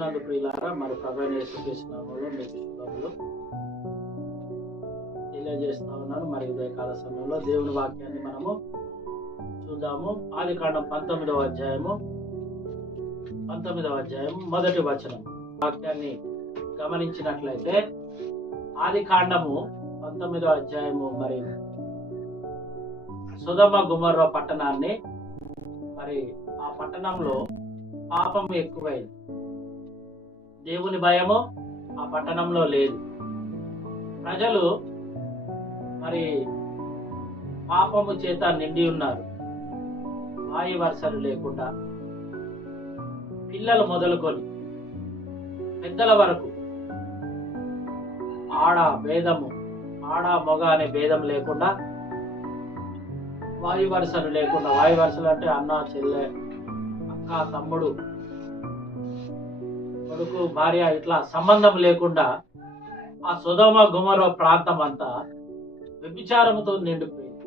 నందు ప్రియులారా, మరి ప్రభువైన యేసుక్రీస్తు నామములో మీకు శుభములు తెలియజేస్తా ఉన్నాను. మరి ఉదయకాల సమయంలో దేవుని వాక్యాన్ని మనము చూద్దాము. ఆదికాండం 19వ అధ్యాయము మొదటి వచనం. వాక్యాన్ని గమనించినట్లయితే ఆదికాండము 19వ అధ్యాయము మరి సొదొమ గొమొర్రా పట్టణాన్ని, మరి ఆ పట్టణంలో పాపం ఎక్కువైంది. దేవుని భయము ఆ పట్టణంలో లేదు. ప్రజలు మరి పాపము చేత నిండి ఉన్నారు. వాయు వరుసలు లేకుండా పిల్లలు మొదలుకొని పెద్దల వరకు ఆడ మగ అనే భేదం లేకుండా, వాయు వరుసలు లేకుండా, వాయు వరుసలు అంటే అన్న చెల్లె, అక్క తమ్ముడు, కొడుకు భార్య, ఇట్లా సంబంధం లేకుండా ఆ సొదొమ గొమొర్రా ప్రాంతం అంతా వ్యభిచారంతో నిండిపోయింది,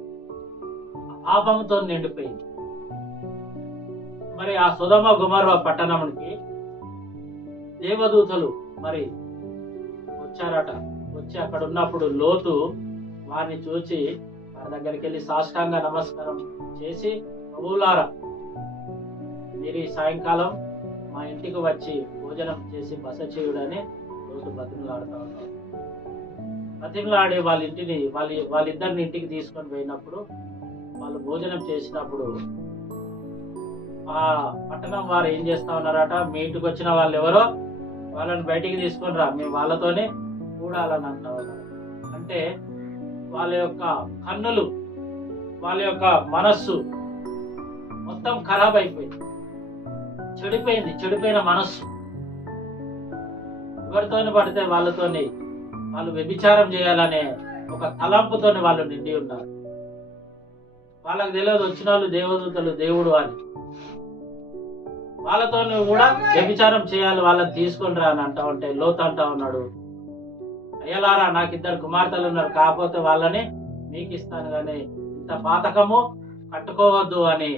పాపంతో నిండిపోయింది. మరి ఆ సొదొమ గొమొర్రా పట్టణానికి దేవదూతలు మరి వచ్చారట. వచ్చి అక్కడ ఉన్నప్పుడు లోతు వారిని చూసి వారి దగ్గరికి వెళ్ళి సాష్టాంగ నమస్కారం చేసి, ప్రభువులారా, మీరు ఈ సాయంకాలం మా ఇంటికి వచ్చి భోజనం చేసి బస చేయుడని లోతు బతిమలాడుతూ ఉన్నారు. బతిమలాడి వాళ్ళిద్దరిని ఇంటికి తీసుకొని పోయినప్పుడు, వాళ్ళు భోజనం చేసినప్పుడు ఆ పట్టణం వారు ఏం చేస్తా ఉన్నారట, మీ ఇంటికి వచ్చిన వాళ్ళు ఎవరో వాళ్ళని బయటికి తీసుకొని రా, మేము వాళ్ళతోనే కూడాలని అంటా ఉన్నారు. అంటే వాళ్ళ యొక్క కన్నులు, వాళ్ళ యొక్క మనస్సు మొత్తం ఖరాబ్ అయిపోయింది, చెడిపోయిన మనస్సు. ఎవరితోని పడితే వాళ్ళు వ్యభిచారం చేయాలనే ఒక తలంపుతోని వాళ్ళు నిండి ఉన్నారు. వాళ్ళకి తెలియదు వచ్చిన వాళ్ళు దేవదూతలు, దేవుడు అని. వాళ్ళతో కూడా వ్యభిచారం చేయాలి, వాళ్ళని తీసుకొని రా అని అంటా ఉంటే లోతు అంటా ఉన్నాడు, అయ్యలారా, నాకు 2 కుమార్తెలు ఉన్నారు, కాకపోతే వాళ్ళని మీకు ఇస్తాను, కానీ ఇంత పాతకము కట్టుకోవద్దు అని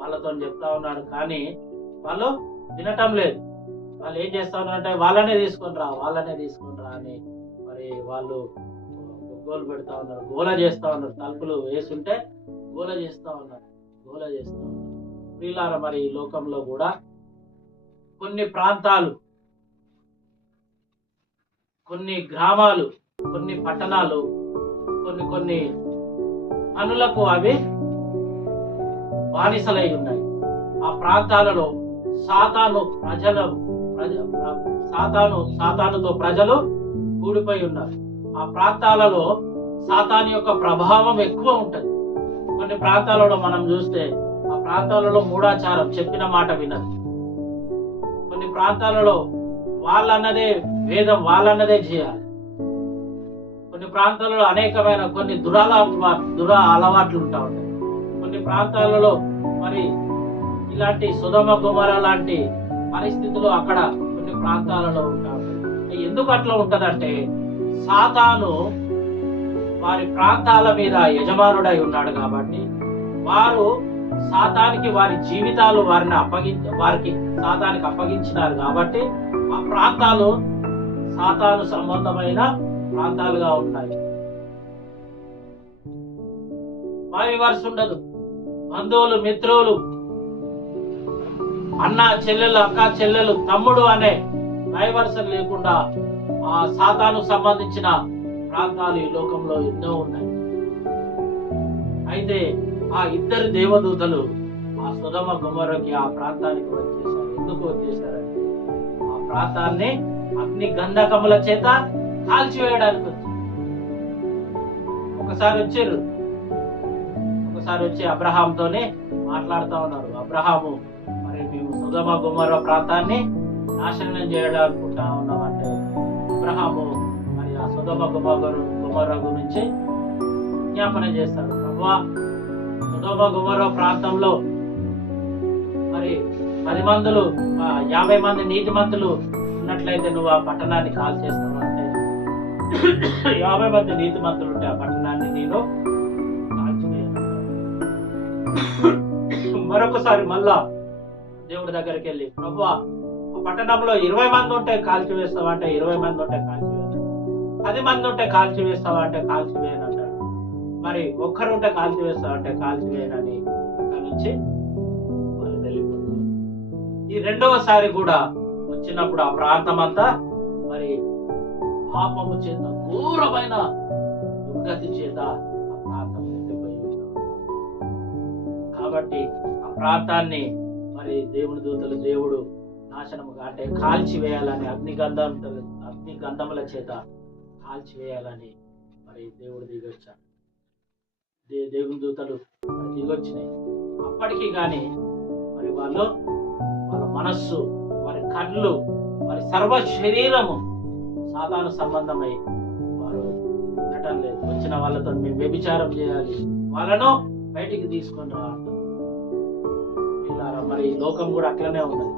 వాళ్ళతో చెప్తా ఉన్నాడు. కానీ వాళ్ళు వినటం లేదు. వాళ్ళు ఏం చేస్తా ఉన్నారంటే వాళ్ళనే తీసుకొని రా అని మరి వాళ్ళు గోలు పెడతా ఉన్నారు, గోల చేస్తా ఉన్నారు. తలుపులు వేసుంటే గోల చేస్తా ఉన్నారు. ప్రియులారా, మరి ఈ లోకంలో కూడా కొన్ని ప్రాంతాలు, కొన్ని గ్రామాలు, కొన్ని పట్టణాలు, కొన్ని పనులకు అవి బానిసలై ఉన్నాయి. ఆ ప్రాంతాలలో సాతానుతో ప్రజలు కూడిపోయి ఉన్నారు. ఆ ప్రాంతాలలో సాతాను యొక్క ప్రభావం ఎక్కువ ఉంటది. కొన్ని ప్రాంతాలలో మనం చూస్తే ఆ ప్రాంతాలలో మూఢాచారం, చెప్పిన మాట వినదు. కొన్ని ప్రాంతాలలో వాళ్ళన్నదే వేదం, వాళ్ళన్నదే చేయాలి. కొన్ని ప్రాంతాలలో అనేకమైన కొన్ని దుర అలవాట్లు ఉంటా ఉంటాయి. కొన్ని ప్రాంతాలలో మరి ఇలాంటి సొదొమ గొమొర్రా లాంటి పరిస్థితులు అక్కడ కొన్ని ప్రాంతాలలో ఉంటా ఉంటాయి. ఎందుకు అట్లా ఉంటదంటే, సాతాను వారి ప్రాంతాల మీద యజమానుడై ఉన్నాడు కాబట్టి, వారు సాతానికి వారి జీవితాలు వారికి సాతానికి అప్పగించినారు కాబట్టి ఆ ప్రాంతాలు సాతాను సంబంధమైన ప్రాంతాలుగా ఉన్నాయి. వాయు వరుస ఉండదు. బంధువులు, మిత్రులు, అన్న చెల్లెలు, అక్క చెల్లెలు, తమ్ముడు అనే వాయు వరుసలు లేకుండా ఆ సాతాను సంబంధించిన ప్రాంతాలు ఈ లోకంలో ఎన్నో ఉన్నాయి. అయితే ఆ 2 దేవదూతలు ఆ సొదొమ గొమొర్రాకి ఆ ప్రాంతానికి వచ్చేసారు. ఎందుకు వచ్చేసారంటే, ఆ ప్రాంతాన్ని అగ్ని గంధకముల చేత కాల్చివేయడానికి వచ్చారు. ఒకసారి వచ్చి అబ్రహాంతోనే మాట్లాడుతూ ఉన్నారు. అబ్రహాము, మరి మేము సొదొమ గొమొర్రా ప్రాంతాన్ని నాశనం చేయాలనుకుంటా ఉన్నామంటే, అబ్రహాము మరి ఆ సొదొమ గొమొర్రా గురించి జ్ఞాపన చేస్తాడు. ప్రభువా, సొదొమ గొమొర్రా ప్రాంతంలో మరి 50 మంది నీతిమంతులు ఉన్నట్లయితే నువ్వు ఆ పట్టణాన్ని కాల్ చేస్తావు అంటే, 50 మంది నీతిమంతులు ఉంటే ఆ పట్టణాన్ని నేను కాల్చివేయను. మరొకసారి మళ్ళా దేవుడి దగ్గరికి వెళ్ళి, ప్రభువా, ఆ పట్టణంలో 20 మంది ఉంటే కాల్చివేస్తావా అంటే 20 మంది ఉంటే కాల్చివేస్తావు, 10 మంది ఉంటే కాల్చివేస్తావా అంటే కాల్చివేయను అంటాడు. మరి ఒక్కరు ఉంటే కాల్చివేస్తావా అంటే కాల్చివేయనని అక్కడి నుంచి వాళ్ళు వెళ్ళిపోతారు. ఈ రెండవసారి కూడా వచ్చినప్పుడు ఆ ప్రాంతం అంతా మరి పాపము చేత ఘోరమైన దుర్గతి చేత ఆ ప్రాంతం వెళ్ళిపోయి ఉంటారు. కాబట్టి ఆ ప్రాంతాన్ని మరి దేవుని దూతలు దేవుడు నాశనముగా అంటే కాల్చివేయాలని అగ్నిగంధముల చేత కాల్చివేయాలని మరి దేవుడు దిగొచ్చాడు. దేవుని దూతలు మరి దిగొచ్చినాయి. అప్పటికి కానీ మరి వాళ్ళ మనస్సు, వారి కళ్ళు, వారి సర్వ శరీరము సాతాను సంబంధమై వారు వినటం లేదు. వచ్చిన వాళ్ళతో మేము వ్యభిచారం చేయాలి, వాళ్ళను బయటికి తీసుకొని రావడం. మరి ఈ లోకం కూడా అట్లనే ఉన్నది.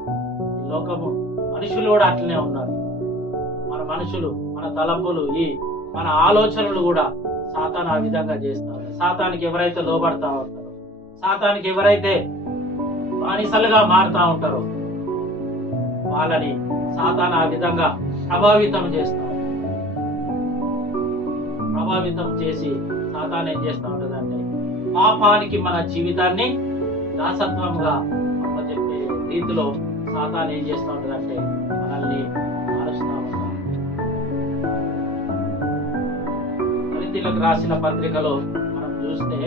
ఈ లోకము మనుషులు కూడా అట్లనే ఉన్నారు. మన మనుషులు, మన తలంపులు, మన ఆలోచనలు కూడా సాతాను ఆ విధంగా చేస్తా ఉన్నాయి. సాతానికి ఎవరైతే లోబడతా ఉంటారో, సాతానికి ఎవరైతే బానిసలుగా మారుతా ఉంటారో వాళ్ళని సాతాను ఆ విధంగా ప్రభావితం చేస్తా ఉంటారు. ప్రభావితం చేసి సాతాను ఏం చేస్తా ఉంటదంటే పాపానికి మన జీవితాన్ని దాసత్వంగా చెప్పే రీతిలో సాతాను ఏం చేస్తూ ఉంటుందంటే మనల్ని మారుస్తూ ఉంటారు. గలతీలకు రాసిన పత్రికలో మనం చూస్తే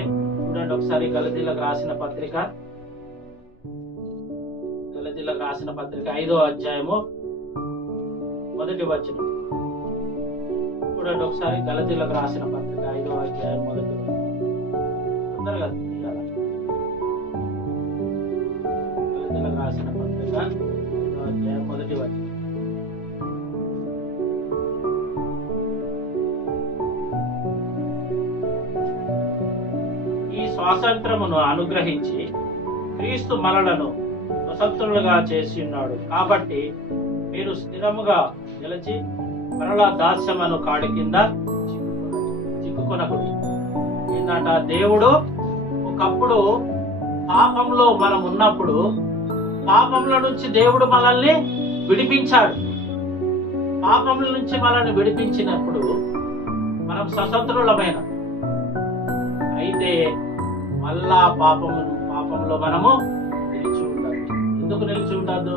చూడండి ఒకసారి, గలతీలకు రాసిన పత్రిక 5వ అధ్యాయము 1వ వచనం చూడండి ఒకసారి. గలతీలకు రాసిన పత్రిక 5వ అధ్యాయం 1వ వచనం తొందరగా తీయాలి. గలతీలకు రాసిన పత్రిక 5వ అధ్యాయం 1వ వచనం. ఈ స్వాతంత్రమును అనుగ్రహించి క్రీస్తు మనలను స్వతంత్రులుగా చేసి ఉన్నాడు. కాబట్టి మీరు స్థిరముగా నిలిచి మరలా దాస్యమను కాడి కింద చిక్కుకొనకూడదు. ఏంటంట, దేవుడు ఒకప్పుడు పాపంలో మనం ఉన్నప్పుడు పాపంలో నుంచి దేవుడు మనల్ని విడిపించాడు. పాపంలో నుంచి మనల్ని విడిపించినప్పుడు మనం స్వతంత్రులమైన, అయితే మళ్ళా పాపంలో మనము నిలిచి ఉండదు. ఎందుకు నిలిచి ఉండదు?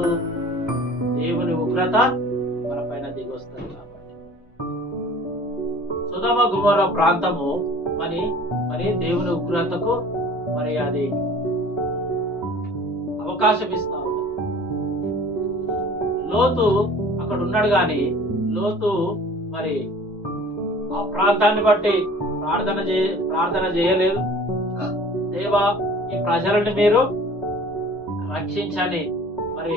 దేవుని ఉగ్రత మన పైన దిగి వస్తుంది కాబట్టి. సొదొమ గొమొర్రా ప్రాంతము మరి దేవుని ఉగ్రతకు మరి అది అవకాశం ఇస్తా ఉంది. లోతు అక్కడ ఉన్నాడు కానీ లోతు మరి ఆ ప్రాంతాన్ని బట్టి ప్రార్థన చేయలేదు. దేవా, ఈ ప్రజలను మీరు రక్షించని మరి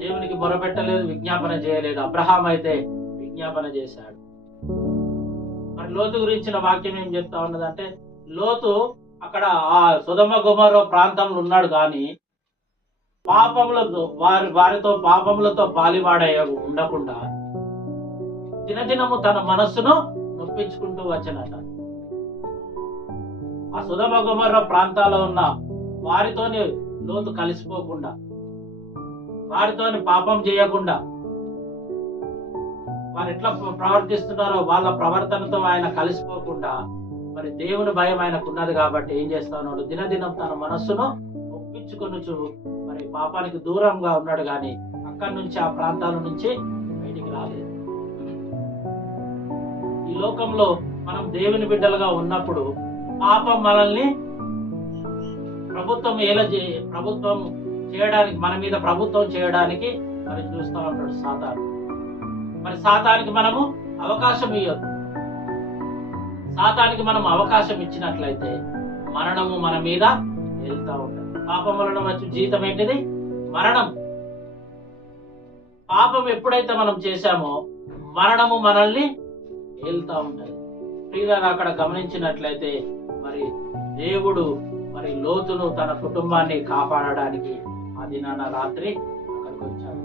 దేవునికి మొరపెట్టలేదు, విజ్ఞాపన చేయలేదు. అబ్రహాం అయితే విజ్ఞాపన చేశాడు. మరి లోతు గురించిన వాక్యం ఏం చెప్తా ఉన్నదంటే, లోతు అక్కడ ఆ సొదొమ గొమొర్రా ప్రాంతంలో ఉన్నాడు కానీ వారితో పాపములతో పాలివాడయ్య ఉండకుండా దినదినము తన మనస్సును నొప్పించుకుంటూ వచ్చినట. ఆ సొదొమ గొమొర్రా ప్రాంతాల్లో ఉన్న వారితోని లోతు కలిసిపోకుండా, వారితోని పాపం చేయకుండా, వారు ఎట్లా ప్రవర్తిస్తున్నారో వాళ్ళ ప్రవర్తనతో ఆయన కలిసిపోకుండా మరి దేవుని భయం ఆయనకు ఉన్నది కాబట్టి ఏం చేస్తా ఉన్నాడు, దినదినం తన మనస్సును ఒప్పించుకొనుచు మరి పాపానికి దూరంగా ఉన్నాడు కానీ అక్కడి నుంచి ఆ ప్రాంతాల నుంచి బయటికి రాలేదు. ఈ లోకంలో మనం దేవుని బిడ్డలుగా ఉన్నప్పుడు పాపం మనల్ని ప్రభుత్వం చేయడానికి, మన మీద ప్రభుత్వం చేయడానికి మరి చూస్తూ ఉంటాడు సాతాను. మరి సాతానికి మనము అవకాశం ఇవ్వదు. సాతానికి మనం అవకాశం ఇచ్చినట్లయితే మరణము మన మీద వెళ్తా ఉంటుంది. పాపం వలన వచ్చే జీతం ఏంటిది? మరణం. పాపం ఎప్పుడైతే మనం చేశామో మరణము మనల్ని వెళ్తా ఉంటది. ప్రియులారా, అక్కడ గమనించినట్లయితే మరి దేవుడు మరి లోతును తన కుటుంబాన్ని కాపాడడానికి ఆ దినాన రాత్రి అక్కడికి వచ్చాడు.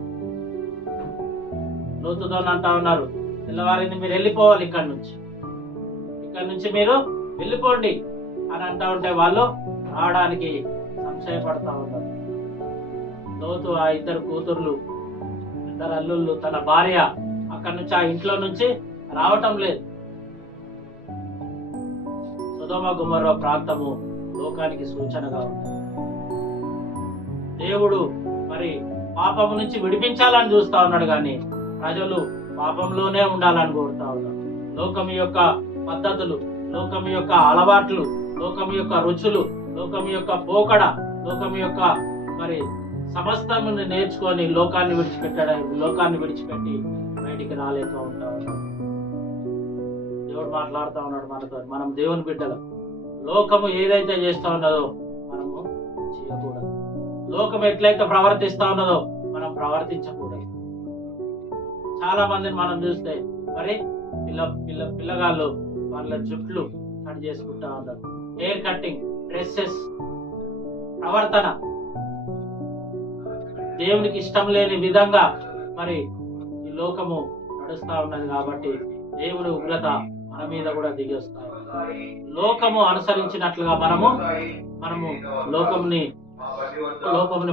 లోతుతో అంటా ఉన్నారు, తెల్లవారింది మీరు వెళ్ళిపోవాలి, ఇక్కడి నుంచి మీరు వెళ్ళిపోండి అని అంటా ఉంటే వాళ్ళు రావడానికి సంశయపడతా ఉన్నారు. లోతు ఆ ఇద్దరు కూతుర్లు, ఇద్దరు అల్లుళ్ళు, తన భార్య అక్కడి నుంచి ఆ ఇంట్లో నుంచి రావటం లేదు. సొదొమ గొమొర్రా ప్రాంతము లోకానికి సూచనగా ఉంది. దేవుడు మరి పాపము నుంచి విడిపించాలని చూస్తా ఉన్నాడు, కానీ ప్రజలు పాపంలోనే ఉండాలని కోరుతా ఉన్నాడు. లోకం యొక్క పద్ధతులు, లోకం యొక్క అలవాట్లు, లోకం యొక్క రుచులు, లోకం యొక్క పోకడ, లోకం యొక్క మరి సమస్తముని నేర్చుకొని లోకాన్ని విడిచిపెట్టి బయటికి రాలేక ఉంటా ఉన్నాడు. దేవుడు మాట్లాడుతూ ఉన్నాడు మనతో. మనం దేవుని బిడ్డలు. లోకము ఏదైతే చేస్తా ఉన్నదో మనము చేయకూడదు. లోకం ఎట్లయితే ప్రవర్తిస్తా ఉన్నదో మనం ప్రవర్తించకూడదు. చాలా మందిని మనం చూస్తే మరి పిల్లగాళ్ళు వాళ్ళ జుట్లు కట్ చేసుకుంటా ఉన్నారు. హెయిర్ కట్టింగ్, డ్రెస్సెస్, ప్రవర్తన దేవునికి ఇష్టం లేని విధంగా మరి ఈ లోకము నడుస్తా ఉన్నది. కాబట్టి దేవుని ఉగ్రత మన మీద కూడా దిగి వస్తా ఉంది. లోకము అనుసరించినట్లుగా మనము లోకముని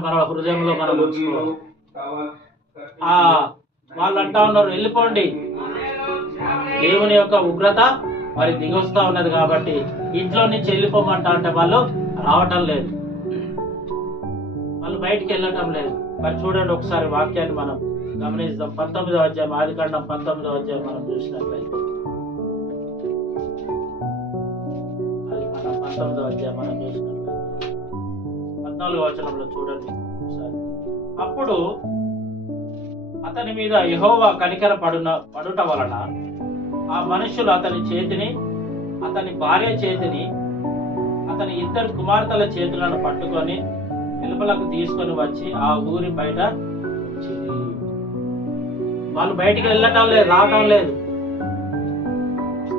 మన హృదయంలో మనం ఉంచుకోవాలి. వాళ్ళు అంటా ఉన్నారు, వెళ్ళిపోండి, దేవుని యొక్క ఉగ్రత మరి దిగొస్తా ఉన్నది కాబట్టి ఇంట్లో నుంచి వెళ్ళిపోమంటా అంటే వాళ్ళు రావటం లేదు, వాళ్ళు బయటికి వెళ్ళటం లేదు. మరి చూడండి ఒకసారి వాక్యాన్ని మనం గమనిద్దాం. 19వ అధ్యాయం, ఆదికాండం 19వ అధ్యాయం మనం చూసినట్లయితే, ఆదికాండం 19వ అధ్యాయం మనం చూసినట్లయితే 14వ వచనంలో చూడండి ఒకసారి. అప్పుడు అతని మీద యెహోవా కనికర పడుట వలన ఆ మనుషులు అతని భార్య చేతిని, అతని ఇద్దరు కుమార్తెల చేతులను పట్టుకొని వెలుపలకు తీసుకొని వచ్చి ఆ ఊరి బయట ఉంచిరి. వాళ్ళు బయటికి వెళ్ళటం లేదు, రావటం లేదు,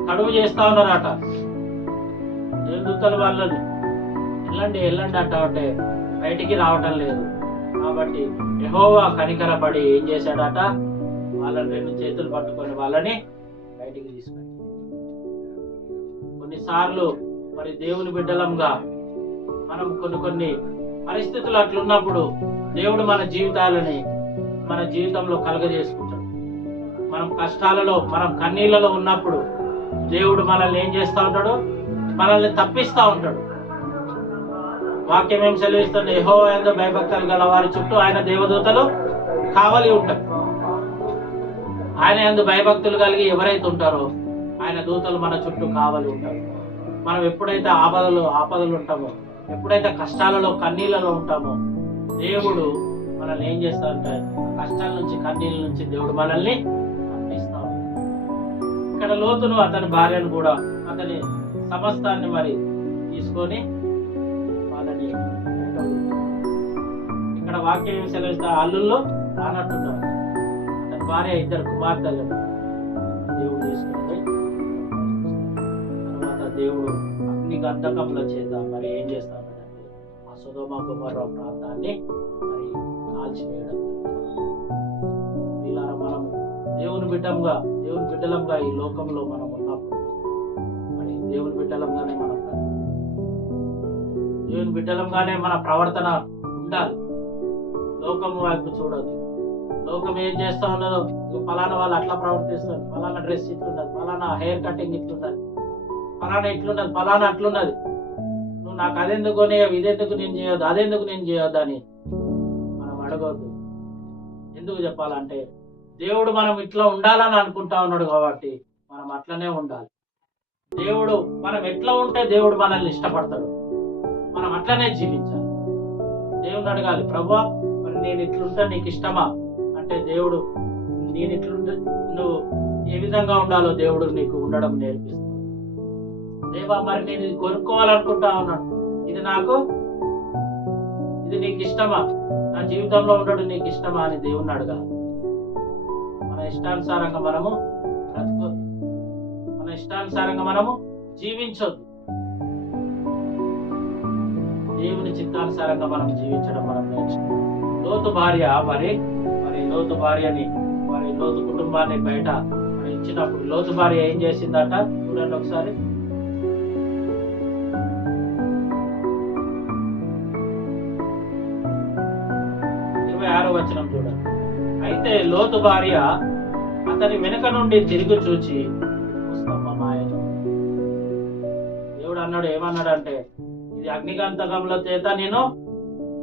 కడుగు చేస్తా ఉన్నారట. దేవదూతలు వాళ్ళని వెళ్ళండి అంటా ఉంటే బయటికి రావటం లేదు. కాబట్టి యెహోవా కనికరపడి ఏం చేశాడట, వాళ్ళని 2 చేతులు పట్టుకొని వాళ్ళని బయటికి తీసుకెళ్ళి. కొన్నిసార్లు మరి దేవుని బిడ్డలంగా మనం కొన్ని పరిస్థితులు అట్లున్నప్పుడు దేవుడు మన జీవితంలో కలగజేసుకుంటాడు. మనం కష్టాలలో, మనం కన్నీళ్లలో ఉన్నప్పుడు దేవుడు మనల్ని ఏం చేస్తా ఉంటాడు, మనల్ని తప్పిస్తా ఉంటాడు. వాక్యం ఏం సెలవిస్తుంది, యెహోవా యందు భయభక్తులు గల వారి చుట్టూ ఆయన దేవదూతలు కావలి ఉంటారు. ఆయన యందు భయభక్తులు కలిగి ఎవరైతే ఉంటారో ఆయన దూతలు మన చుట్టూ కావలి ఉంటారు. మనం ఎప్పుడైతే ఆపదలు ఉంటామో, ఎప్పుడైతే కష్టాలలో, కన్నీళ్ళలో ఉంటామో, దేవుడు మనల్ని ఏం చేస్తాడంటే కష్టాల నుంచి, కన్నీళ్ళ నుంచి దేవుడు మనల్ని తప్పిస్తా ఉంటాడు. ఇక్కడ లోతును, అతని భార్యను కూడా, అతని సమస్తాన్ని మరి తీసుకొని వాళ్ళని ఇక్కడ వాక్యం ఏమి సెలవిస్తా, అల్లుల్లో రానట్టున్నారు. అతని భార్య, ఇద్దరు కుమార్తెలు దేవుడు తీసుకుంటే తర్వాత దేవుడు అగ్ని గంధకముల చేత మరి ఏం చేస్తాడంటే ఆ సొదొమ గొమొర్రా ప్రాంతాన్ని మరి కాల్చివేయడం. ఇలా మనము దేవుని బిడ్డలంగా ఈ లోకంలో మనం ఉన్నప్పుడు మరి దేవుని బిడ్డలంగానే మన ప్రవర్తన ఉండాలి. లోకము వైపు చూడదు. లోకం ఏం చేస్తా ఉన్నదో, ఫలానా వాళ్ళు అట్లా ప్రవర్తిస్తారు, ఫలానా డ్రెస్ ఇట్లున్నది, ఫలానా హెయిర్ కటింగ్ ఇట్లున్నది, ఫలానా ఇట్లున్నది, ఫలానా అట్లున్నది, నువ్వు నాకు అదెందుకు కొనేయవు, ఇదెందుకు నేను చేయొద్దు, అదెందుకు నేను చేయొద్దు అని మనం అడగవద్దు. ఎందుకు చెప్పాలంటే దేవుడు మనం ఇట్లా ఉండాలని అనుకుంటా ఉన్నాడు కాబట్టి మనం అట్లనే ఉండాలి. దేవుడు మనం ఎట్లా ఉంటే దేవుడు మనల్ని ఇష్టపడతాడు, మనం అట్లనే జీవించాలి. దేవుని అడగాలి, ప్రభువా మరి నేను ఇట్లుంటే నీకు ఇష్టమా అంటే, దేవుడు నేను ఇట్లుంటే నువ్వు ఏ విధంగా ఉండాలో దేవుడు నీకు ఉండడం నేర్పిస్తాడు. దేవా మరి నేను ఇది కొనుక్కోవాలనుకుంటా ఉన్నాను, ఇది నీకు ఇష్టమా, నా జీవితంలో ఉండడం నీకు ఇష్టమా అని దేవుణ్ణి అడగాలి. మన ఇష్టానుసారంగా మనము బ్రతకొద్దు, మన ఇష్టానుసారంగా మనము జీవించొద్దు. దేవుని చిత్తానుసారంగా మనం జీవించడం మనం నేర్చుకోవాలి. లోతు భార్య మరి లోతు భార్యని లోతు కుటుంబాన్ని బయట ఇచ్చినప్పుడు లోతు భార్య ఏం చేసిందట చూడండి ఒకసారి. వచనం చూడండి. అయితే లోతు భార్య అతని వెనుక నుండి తిరిగి చూచి స్తంభమాయెను. దేవుడు అన్నాడు, ఏమన్నాడంటే, ఇది అగ్నిగంధకముల చేత నేను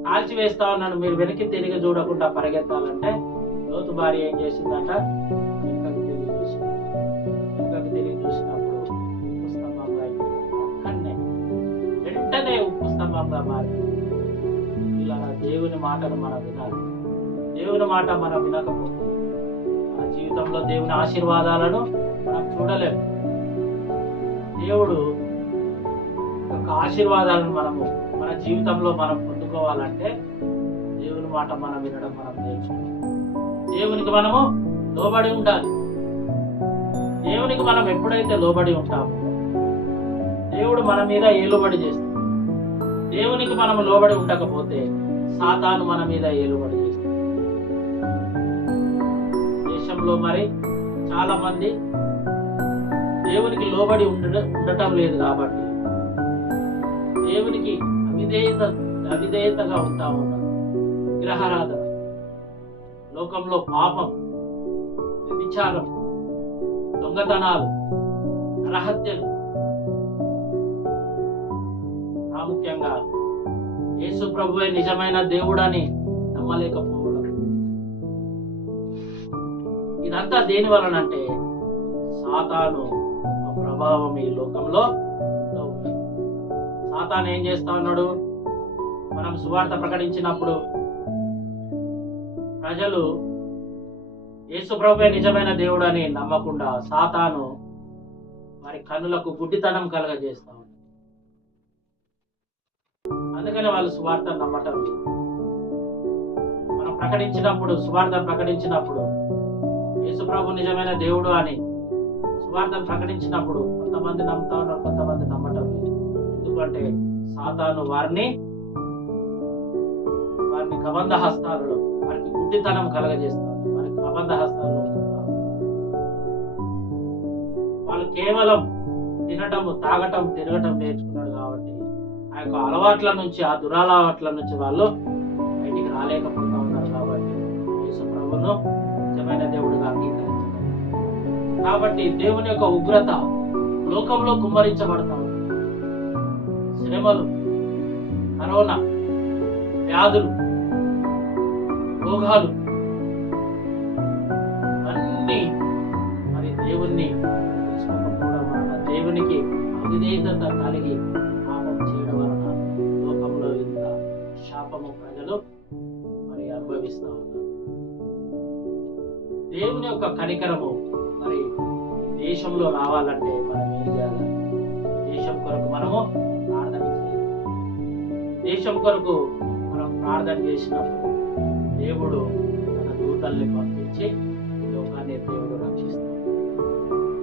కాల్చివేస్తా ఉన్నాను, మీరు వెనక్కి తిరిగి చూడకుండా పరిగెత్తాలంటే లోతు భార్య ఏం చేసిందంట, వెనుకకి తిరిగి చూసింది. వెనుకకి తిరిగి చూసినప్పుడు ఉప్పు స్తంభంగా అయిపోయింది. అక్కడనే వెంటనే ఉప్పు స్తంభంగా మారింది. ఇలా దేవుని మాటను మనం వినాలి. దేవుని మాట మనం వినకపోతే మన జీవితంలో దేవుని ఆశీర్వాదాలను మనం చూడలేము. దేవుడు యొక్క ఆశీర్వాదాలను మనము మన జీవితంలో మనం పొందుకోవాలంటే దేవుని మాట మనం వినడం మనం నేర్చుకోవాలి. దేవునికి మనము లోబడి ఉండాలి. దేవునికి మనం ఎప్పుడైతే లోబడి ఉంటామో దేవుడు మన మీద ఏలుబడి చేస్తాడు. దేవునికి మనం లోబడి ఉండకపోతే సాతాను మన మీద ఏలుబడి చేస్తాడు. దేశంలో మరి చాలా మంది దేవునికి లోబడి ఉండటం లేదు కాబట్టి దేవునికి అవిధేయతగా ఉంటా ఉన్నారు. విగ్రహారాధన, లోకంలో పాపం, వ్యభిచారం, దొంగతనాలు, నరహత్యలు, ప్రాముఖ్యంగా యేసు ప్రభువే నిజమైన దేవుడని నమ్మలేకపోవడం. ఇదంతా దేని వలనంటే సాతాను యొక్క ప్రభావం ఈ లోకంలో ఎంతో ఉంది. సాతాను ఏం చేస్తా ఉన్నాడు, మనం సువార్త ప్రకటించినప్పుడు ప్రజలు యేసు ప్రభువే నిజమైన దేవుడు అని నమ్మకుండా సాతాను వారి కన్నులకు గుడ్డితనం కలగజేస్తా ఉన్నాడు. అందుకని వాళ్ళు సువార్త నమ్మటం లేదు. మనం ప్రకటించినప్పుడు, సువార్త ప్రకటించినప్పుడు యేసు ప్రభు నిజమైన దేవుడు అని సువార్తను ప్రకటించినప్పుడు కొంతమంది నమ్ముతా ఉన్నారు, కొంతమంది నమ్మటం లేదు. ఎందుకంటే సాతాను వారిని కబంధ హస్తాలలో, వారికి గుడ్డితనం కలగజేస్తారు. వారికి కబంధ హస్తాలలో ఉంచుతారు. వాళ్ళు కేవలం తినటం, తాగటం, తిరగటం నేర్చుకున్నాడు కాబట్టి ఆ యొక్క అలవాట్ల నుంచి, ఆ దురలవాట్ల నుంచి వాళ్ళు బయటికి రాలేకపోతా ఉన్నారు. కాబట్టి యేసు ప్రభువును నిజమైన దేవుడిగా అంగీకరించారు. కాబట్టి దేవుని యొక్క ఉగ్రత లోకంలో కుమ్మరించబడతాం. శ్రమలు, కరోనా, వ్యాధులు, రోగాలు అన్నీ మరి దేవుణ్ణి తెలుసుకోకపోవడం వలన, దేవునికి అవిధేయత కలిగి పాపం చేయడం వలన లోకంలో ఇంత శాపము ప్రజలు మరి అనుభవిస్తూ ఉన్నారు. దేవుని యొక్క కనికరము మరి దేశంలో రావాలంటే మనం ఏం చేయాలి? దేశం కొరకు మనము ప్రార్థన చేయాలి. దేశం కొరకు మనం ప్రార్థన చేసినప్పుడు దేవుడు తన దూతల్ని పంపించి లోకాన్ని దేవుడు రక్షిస్తాడు.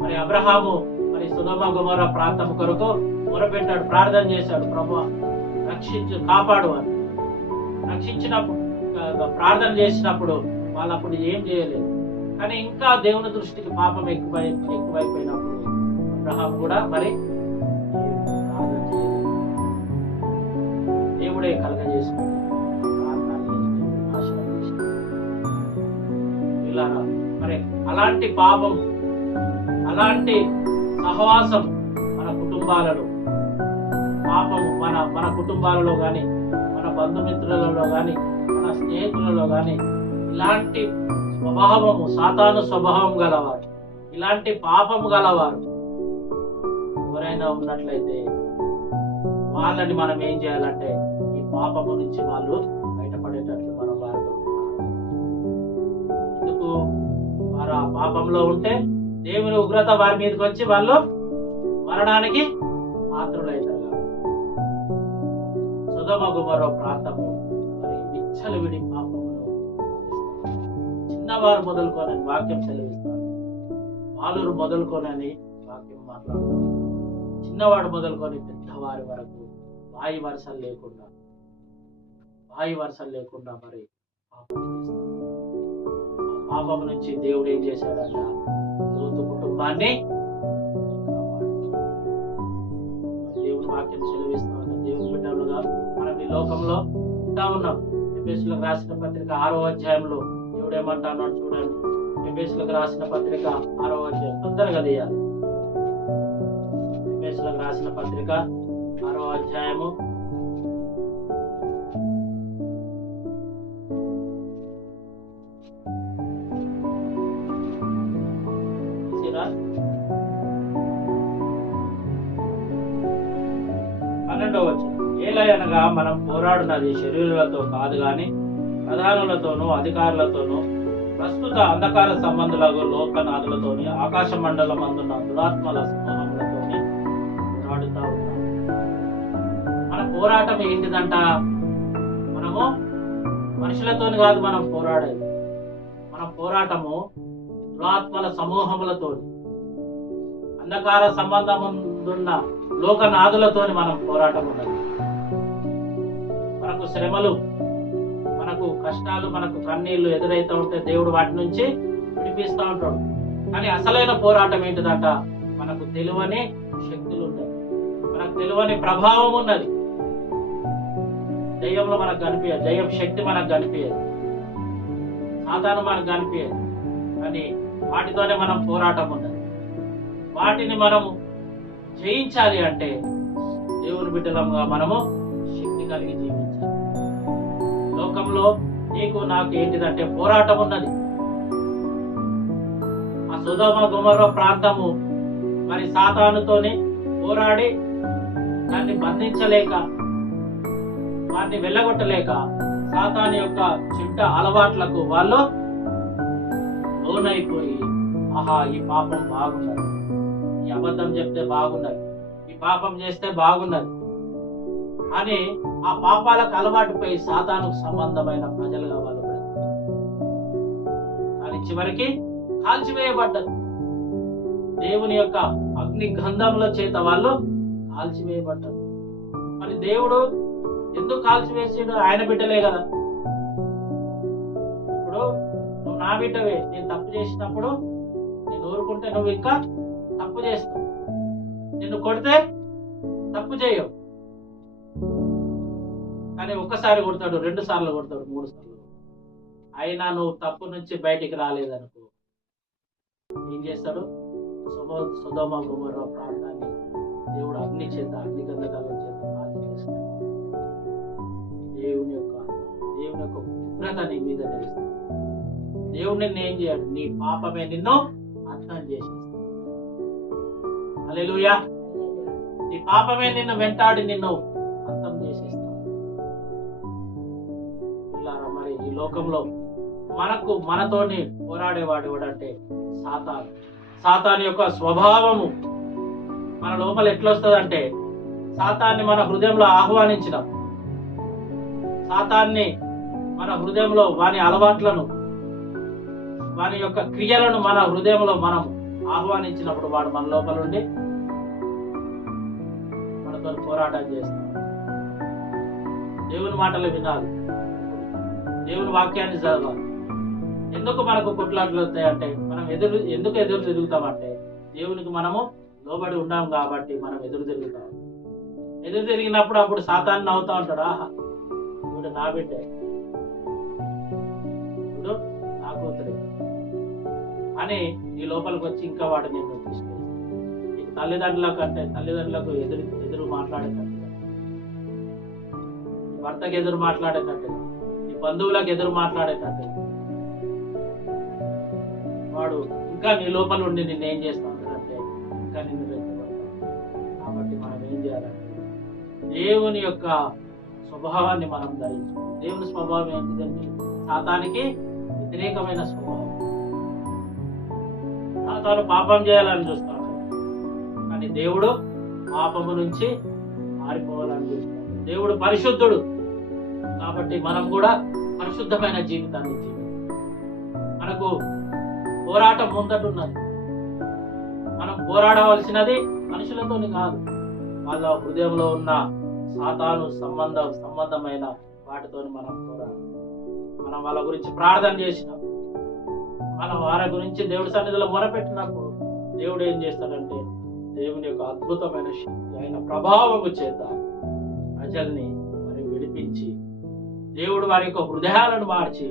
మరి అబ్రహాము మరి సొదొమ గొమొర్రా ప్రాంతం కొరకు మొరపెట్టాడు, ప్రార్థన చేశాడు, ప్రభువా రక్షించు, కాపాడు అని. రక్షించినప్పుడు, ప్రార్థన చేసినప్పుడు వాళ్ళు అప్పుడు ఏం చేయలేదు. కానీ ఇంకా దేవుని దృష్టికి పాపం ఎక్కువైపోయినప్పుడు అబ్రహాం కూడా మరి ప్రార్థన చేయలేదు. దేవుడే కలగజేసుకుని ఇలా మరి అలాంటి పాపం, అలాంటి సహవాసం మన కుటుంబాలలో, పాపము మన కుటుంబాలలో కానీ, మన బంధుమిత్రులలో కానీ, మన స్నేహితులలో కానీ ఇలాంటి స్వభావము, సాతాను స్వభావం గలవారు, ఇలాంటి పాపము గలవారు ఎవరైనా ఉన్నట్లయితే వాళ్ళని మనం ఏం చేయాలంటే ఈ పాపము నుంచి వాళ్ళు బయటపడేటట్లు మనం వారి ఎందుకు వారు ఆ పాపంలో ఉంటే దేవుని ఉగ్రత వారి మీదకి వచ్చి వాళ్ళు మరణానికి పాత్రులైతారు. కాబట్టి సొదొమ గొమొర్రా ప్రాంతము మరి విచ్చలవిడి పాపమును చిన్నవారు మొదలుకోనని వాక్యం సెలవిస్తాను. బాలురు మొదలుకోనని వాక్యం మాట్లాడతాం. చిన్నవాడు మొదలుకొని పెద్దవారి వరకు వాయి వరుసలు లేకుండా మరి పాపం చేస్తారు. ఆ పాపం నుంచి దేవుడు ఏం చేశాడంట? లోతు కుటుంబాన్ని దేవుని వాక్యం సెలవిస్తా ఉన్నాం. దేవుని బిడ్డలుగా మనం ఈ లోకంలో ఉంటా ఉన్నాం. ఎఫెసీయులకు రాసిన పత్రిక 6వ అధ్యాయంలో దేవుడు ఏమంటున్నాడు చూడండి. ఎఫెసీయులకు రాసిన పత్రిక 6వ అధ్యాయం తొందరగా తీయాలి. ఎఫెసీయులకు రాసిన పత్రిక 6వ అధ్యాయము 12వ వచనం. ఏలయనగా మనం పోరాడునది శరీరులతో కాదు గాని ప్రధానులతోనూ అధికారులతోనూ ప్రస్తుత అంధకార సంబంధులకు లోకనాథులతోని ఆకాశ మండలం అందున్న దురాత్మల సమూహములతోని పోరాడుతా ఉన్నాం. మన పోరాటం ఏంటిదంట? మనము మనుషులతోని కాదు మనం పోరాడేది. మన పోరాటము దురాత్మల సమూహములతో, అంధకార సంబంధం ఉన్న లోకనాథులతోని మనం పోరాటం ఉన్నది. మనకు శ్రమలు, మనకు కష్టాలు, మనకు కన్నీళ్లు ఎదురైతే ఉంటే దేవుడు వాటి నుంచి విడిపిస్తూ ఉంటాడు. కానీ అసలైన పోరాటం ఏంటిదంట? మనకు తెలియని శక్తులు ఉన్నాయి, మనకు తెలియని ప్రభావం ఉన్నది. దయ్యంలో మనకు కనిపించదు, దయ్యం శక్తి మనకు కనిపించదు, సాతాను మనకు కనిపించదు. కానీ వాటితోనే మనం పోరాటం ఉన్నది. వాటిని మనము జయించాలి అంటే దేవుని బిడ్డలంగా మనము శక్తి కలిగి జీవించాలి. లోకంలో నీకు నాకు ఏంటిదంటే పోరాటం ఉన్నది. ఆ సొదొమ గొమొర్రా ప్రాంతము మరి సాతానుతోని పోరాడి దాన్ని బంధించలేక, వారిని వెళ్ళగొట్టలేక, సాతాను యొక్క చెడ్డ అలవాట్లకు వాళ్ళు లోనైపోయి, ఆహా ఈ పాపం బాగున్నది, ఈ అబద్ధం చెప్తే బాగున్నది, ఈ పాపం చేస్తే బాగున్నది అని ఆ పాపాలకు అలవాటుపై సాతానుకు సంబంధమైన ప్రజలుగా వాళ్ళు పెడతారు. కానీ చివరికి కాల్చివేయబడ్డారు. దేవుని యొక్క అగ్ని గంధముల చేత వాళ్ళు కాల్చివేయబడ్డారు. మరి దేవుడు ఎందుకు కాల్చివేసాడు? ఆయన బిడ్డలే కదా. ఇప్పుడు నువ్వు నా బిడ్డవే, నేను తప్పు చేసినప్పుడు నేను ఊరుకుంటే నువ్వు ఇంకా తప్పు చేస్తావు. నిన్ను కొడితే తప్పు చేయవు. కానీ ఒక్కసారి కొడతాడు, 2 సార్లు కొడతాడు, 3 సార్లు. అయినా నువ్వు తప్పు నుంచి బయటికి రాలేదనుకో, ఏం చేస్తాడు? సొదొమ గొమొర్రా ప్రాంతాన్ని దేవుడు అగ్ని చేత, అగ్ని గంధకాల చేత కాల్చివేస్తాడు. దేవుని యొక్క ఉగ్రత నీ మీద నిలుస్తాడు. దేవుడు నిన్ను ఏం చేయడు? నీ పాపమే నిన్ను అంతం చేసేస్తాడు. హల్లెలూయా. నీ పాపమే నిన్ను వెంటాడి నిన్ను అంతం చేసేస్తాడు. మరి ఈ లోకంలో మనతోని పోరాడేవాడు ఎవడంటే సాతాను. సాతాను యొక్క స్వభావము మన లోపల ఎట్లా వస్తుందంటే, సాతాన్ని మన హృదయంలో ఆహ్వానించడం, సాతాన్ని మన హృదయంలో వాని అలవాట్లను, వాని యొక్క క్రియలను మన హృదయంలో మనం ఆహ్వానించినప్పుడు వాడు మన లోపల ఉండి మనతో పోరాటం చేస్తాడు. దేవుని మాటలు వినాలి, దేవుని వాక్యాన్ని చదవాలి. ఎందుకు మనకు కొట్లాటలు వస్తాయంటే, మనం ఎందుకు ఎదురు తిరుగుతామంటే, దేవునికి మనము లోబడి ఉన్నాం కాబట్టి మనం ఎదురు తిరుగుతాం. ఎదురు తిరిగినప్పుడు అప్పుడు సాతాన్ని నవ్వుతా ఉంటాడు, ఆహా ఇప్పుడు నా బిడ్డే, ఇప్పుడు నా కూతురే అని నీ లోపలికి వచ్చి ఇంకా వాడు నిన్ను తీసుకెళ్తాడు. నీకు తల్లిదండ్రులకు ఎదురు మాట్లాడేటట్టుగా, భర్తకి ఎదురు మాట్లాడేటట్టుగా, నీ బంధువులకు ఎదురు మాట్లాడేటట్టుగా వాడు ఇంకా నీ లోపల ఉండి నిన్ను ఏం చేస్తా ఉంటాడంటే ఇంకా నిన్ను రెచ్చగొడతాడు. కాబట్టి మనం ఏం చేయాలంటే దేవుని యొక్క స్వభావాన్ని మనం ధరించుకోవాలి. దేవుని స్వభావం ఏంటిదంటే సాతానికి వ్యతిరేకమైన స్వభావం. సాతాను పాపం చేయాలని చూస్తాడు, కానీ దేవుడు పాపము నుంచి మారిపోవాలని చూస్తాడు. దేవుడు పరిశుద్ధుడు కాబట్టి మనం కూడా పరిశుద్ధమైన జీవితాన్ని మనకు పోరాటం ముందటున్నది. మనం పోరాడవలసినది మనుషులతోని కాదు, వాళ్ళ హృదయంలో ఉన్న సాతాను సంబంధమైన వాటితోని మనం పోరాడాలి. మనం వాళ్ళ గురించి ప్రార్థన చేసినప్పుడు, మనం వారి గురించి దేవుడి సన్నిధిలో మొరపెట్టినప్పుడు దేవుడు ఏం చేస్తాడంటే దేవుని యొక్క అద్భుతమైన శక్తి అయిన ప్రభావము చేత ప్రజల్ని మరి విడిపించి దేవుడు వారి యొక్క హృదయాలను మార్చి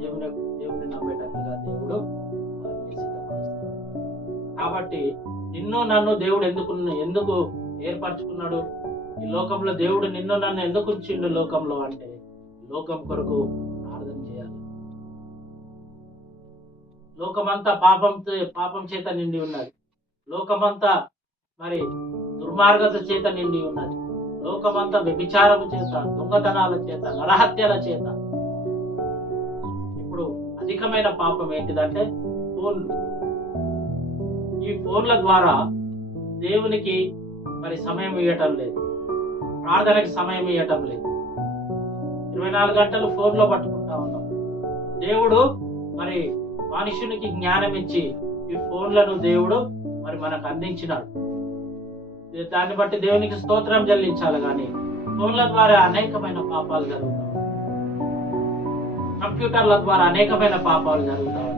దేవుని నమ్మేటట్టుగా దేవుడు వారిని సిద్ధపరుస్తాడు. కాబట్టి నిన్ను నన్ను దేవుడు ఎందుకు ఏర్పరచుకున్నాడు ఈ లోకంలో? దేవుడు నిన్ను నన్ను ఎందుకు ఉంచిండు లోకంలో అంటే లోకం కొరకు ప్రార్థన చేయాలి. లోకమంతా పాపం చేత నిండి ఉన్నది. లోకమంతా మరి దుర్మార్గత చేత నిండి ఉన్నది. లోకమంతా వ్యభిచారము చేత, దొంగతనాల చేత, నరహత్యల చేత. ఇప్పుడు అధికమైన పాపం ఏంటిదంటే ఫోన్లు. ఈ ఫోన్ల ద్వారా దేవునికి మరి సమయం ఇవ్వటం లేదు, ప్రార్థనకి సమయం ఇవ్వటం లేదు. 24 గంటలు ఫోన్లో పట్టుకుంటా ఉన్నాం. దేవుడు మరి మనుషునికి జ్ఞానం ఇచ్చి ఈ ఫోన్లను దేవుడు మరి మనకు అందించినాడు. దాన్ని బట్టి దేవునికి స్తోత్రం చెల్లించాలి. కానీ ఫోన్ల ద్వారా అనేకమైన పాపాలు జరుగుతాయి, కంప్యూటర్ల ద్వారా అనేకమైన పాపాలు జరుగుతాయి.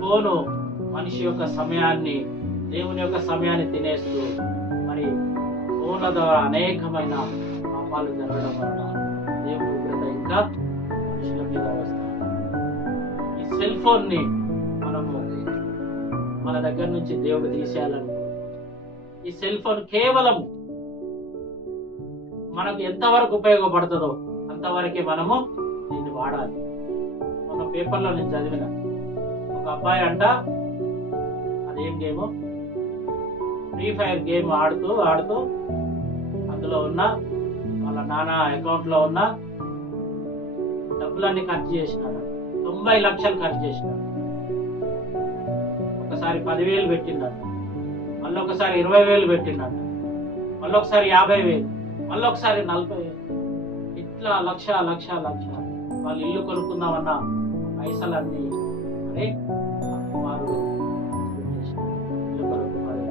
ఫోను మనిషి యొక్క సమయాన్ని, దేవుని యొక్క సమయాన్ని తినేస్తూ మరి ఫోన్ల ద్వారా అనేకమైన పాపాలు జరగడం వలన దేవుని ఉగ్రత ఇంకా మనుషుల మీద వస్తుంది. ఈ సెల్ ఫోన్ ని మనము మన దగ్గర నుంచి దేవుడు తీసేయాలనుకో. ఈ సెల్ ఫోన్ కేవలం మనకు ఎంతవరకు ఉపయోగపడుతుందో అంతవరకే మనము దీన్ని వాడాలి. మన పేపర్లో నేను చదివిన ఒక అబ్బాయి అంట, అదేం గేమ్, ఫ్రీ ఫైర్ గేమ్ ఆడుతూ అందులో ఉన్న వాళ్ళ నాన్న అకౌంట్ లో ఉన్న డబ్బులన్నీ ఖర్చు చేసినాడు. 90 లక్షలు ఖర్చు చేసినాడు. ఒకసారి 10,000 పెట్టిండట, మళ్ళీ ఒకసారి 20,000 పెట్టిండట, మళ్ళీ ఒకసారి 50,000, మళ్ళీ ఒకసారి 40,000. ఇట్లా లక్ష వాళ్ళు ఇల్లు కొనుక్కుందామన్న పైసలన్నీ మరి వారు ఇల్లు కొనుక్కున్నారు.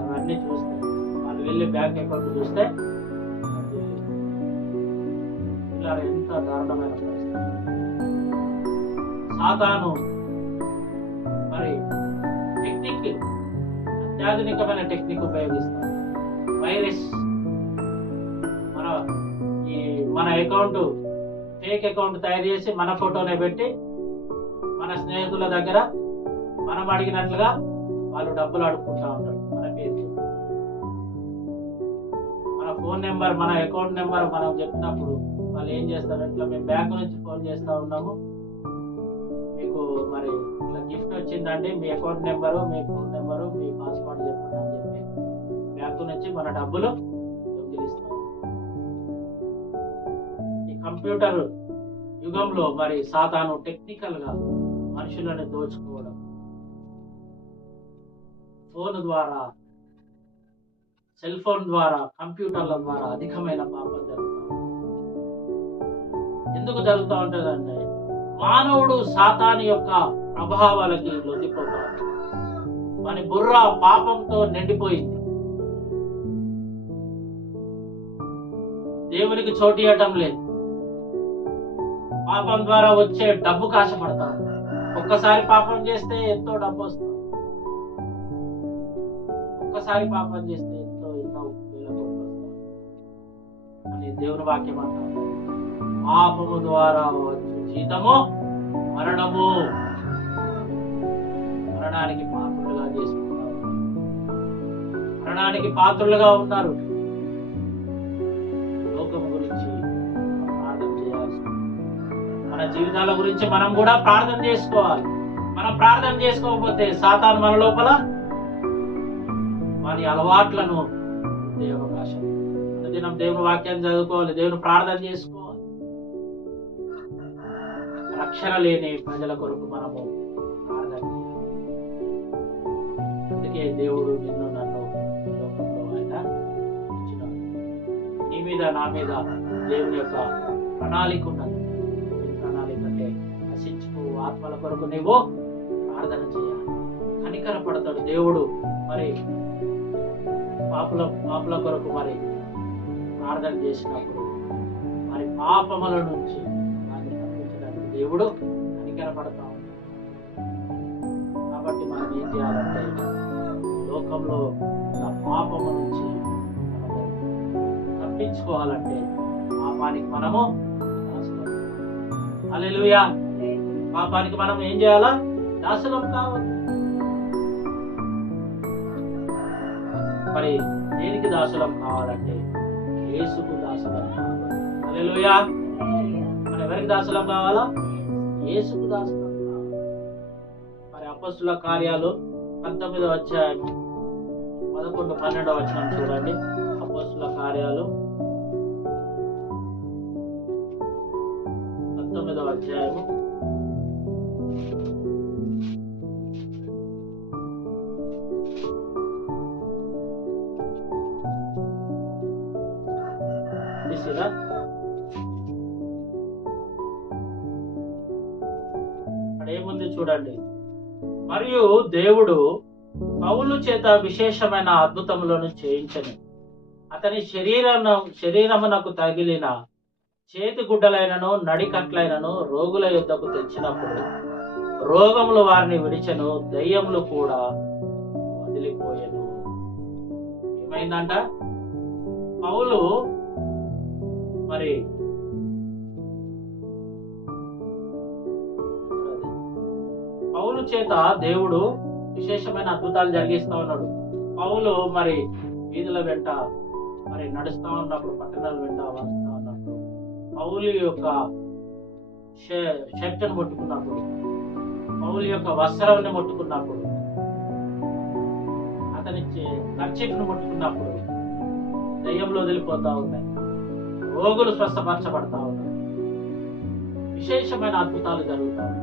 అవన్నీ చూస్తే వాళ్ళు వెళ్ళి బ్యాంక్ అకౌంట్ చూస్తే ఇలా ఎంత దారుణమైన పరిస్థితి. సాతాను మరి అత్యాధునికమైన టెక్నిక్ ఉపయోగిస్తారు. వైరస్ మన అకౌంట్, ఫేక్ అకౌంట్ తయారు చేసి మన ఫోటోనే పెట్టి మన స్నేహితుల దగ్గర మనం అడిగినట్లుగా వాళ్ళు డబ్బులు అడుక్కుంటా ఉంటారు. మన పేరు, మన ఫోన్ నెంబర్, మన అకౌంట్ నెంబర్ మనం చెప్పినప్పుడు వాళ్ళు ఏం చేస్తారు, ఇట్లా మేము బ్యాంకు నుంచి ఫోన్ చేస్తూ ఉన్నాము, మీకు మరి ఇట్లా గిఫ్ట్ వచ్చిందండి, మీ అకౌంట్ నెంబరు, మీ ఫోన్ నెంబరు, మీ పాస్వర్డ్ చెప్పండి అని చెప్పి బ్యాంకు నుంచి మన డబ్బులు దొంగిలిస్తాం. ఈ కంప్యూటర్ యుగంలో మరి సాతాను టెక్నికల్ గా మనుషులను దోచుకోవడం, ఫోన్ ద్వారా, సెల్ ఫోన్ ద్వారా, కంప్యూటర్ల ద్వారా అధికమైన పాపం జరుగుతూ ఉంటుంది. ఎందుకు జరుగుతూ ఉంటుందంటే మానవుడు సాతాను యొక్క ప్రభావాలకి లొంగిపోతాడు. వాని బుర్ర పాపంతో నిండిపోయింది. దేవునికి చోటు ఇవ్వటం లేదు. పాపం ద్వారా వచ్చే డబ్బు కాశపడతాడు. ఒక్కసారి పాపం చేస్తే ఎంతో డబ్బు వస్తుంది. ఒక్కసారి పాపం చేస్తే ఎన్నో వేల కోట్లు వస్తాయి. అని దేవుని వాక్యం అంటారు, పాపము ద్వారా వచ్చు జీతము మరణము. మరణానికి పాత్రులుగా చేసుకుంటారు, మరణానికి పాత్రులుగా ఉన్నారు. లోకము గురించి ప్రార్థన చేయాల్సి, మన జీవితాల గురించి మనం కూడా ప్రార్థన చేసుకోవాలి. మనం ప్రార్థన చేసుకోకపోతే సాతాను మన లోపల వారి అలవాట్లను ఉండే అవకాశం. ప్రతిదినం దేవుని వాక్యాన్ని చదువుకోవాలి, దేవుని ప్రార్థన చేసుకోవాలి. రక్షణ లేని ప్రజల కొరకు మనము ప్రార్థన చేయాలి. అందుకే దేవుడు నిన్ను నన్ను లోకంలో ఆయన ఇచ్చినాడు. నీ మీద నా మీద దేవుని యొక్క ప్రణాళిక ఉన్నది. ప్రణాళిక అంటే నశించు ఆత్మల కొరకు నీవు ప్రార్థన చేయాలి. కనికరపడతాడు దేవుడు. మరి పాపుల కొరకు మరి ప్రార్థన చేసినప్పుడు మరి పాపముల నుంచి దేవుడు కనికరపడతా ఉంటాడు. కాబట్టి మనం ఏం చేయాలంటే లోకంలో పాపము నుంచి మనము తప్పించుకోవాలంటే పాపానికి మనము దాసులం. హల్లెలూయా. పాపానికి మనం ఏం చేయాలా? దాసులం కావాలి. మరి దేనికి దాసులం కావాలంటే యేసుకు దాసులం కావాలి. హల్లెలూయా. మనం ఎవరికి దాసులం కావాలా? యేసుకు దాసులం కావాలి. మరి అపొస్తలుల కార్యాలు 19వ అధ్యాయము 11, 12వ వచనం చూడండి. అపొస్తలుల కార్యాలు 19వ అధ్యాయము 11 అక్కడ ఏముంది చూడండి. మరియు దేవుడు పౌలు చేత విశేషమైన అద్భుతములను చేయించను. అతని శరీరమునకు తగిలిన చేతి గుడ్డలైనను నడికట్లైనను రోగుల యొద్దకు తెచ్చినప్పుడు రోగములు వారిని విడిచెను, దయ్యములు కూడా వదిలిపోయెను. ఏమైందంట? పౌలు మరి పౌలు చేత దేవుడు విశేషమైన అద్భుతాలు జరిగిస్తా ఉన్నాడు. పౌలు మరి వీధుల వెంట మరి నడుస్తా ఉన్నప్పుడు, పట్టణాల వెంట వస్తా ఉన్నప్పుడు పౌలు యొక్క షర్ట్ను ముట్టుకున్నప్పుడు, పౌలు యొక్క వస్త్రాన్ని ముట్టుకున్నప్పుడు, అతని కర్చీఫ్ను ముట్టుకున్నప్పుడు దయ్యంలో వదిలిపోతా ఉన్నాయి, రోగులు స్వస్థపరచబడతా ఉన్నారు, విశేషమైన అద్భుతాలు జరుగుతా ఉన్నాయి.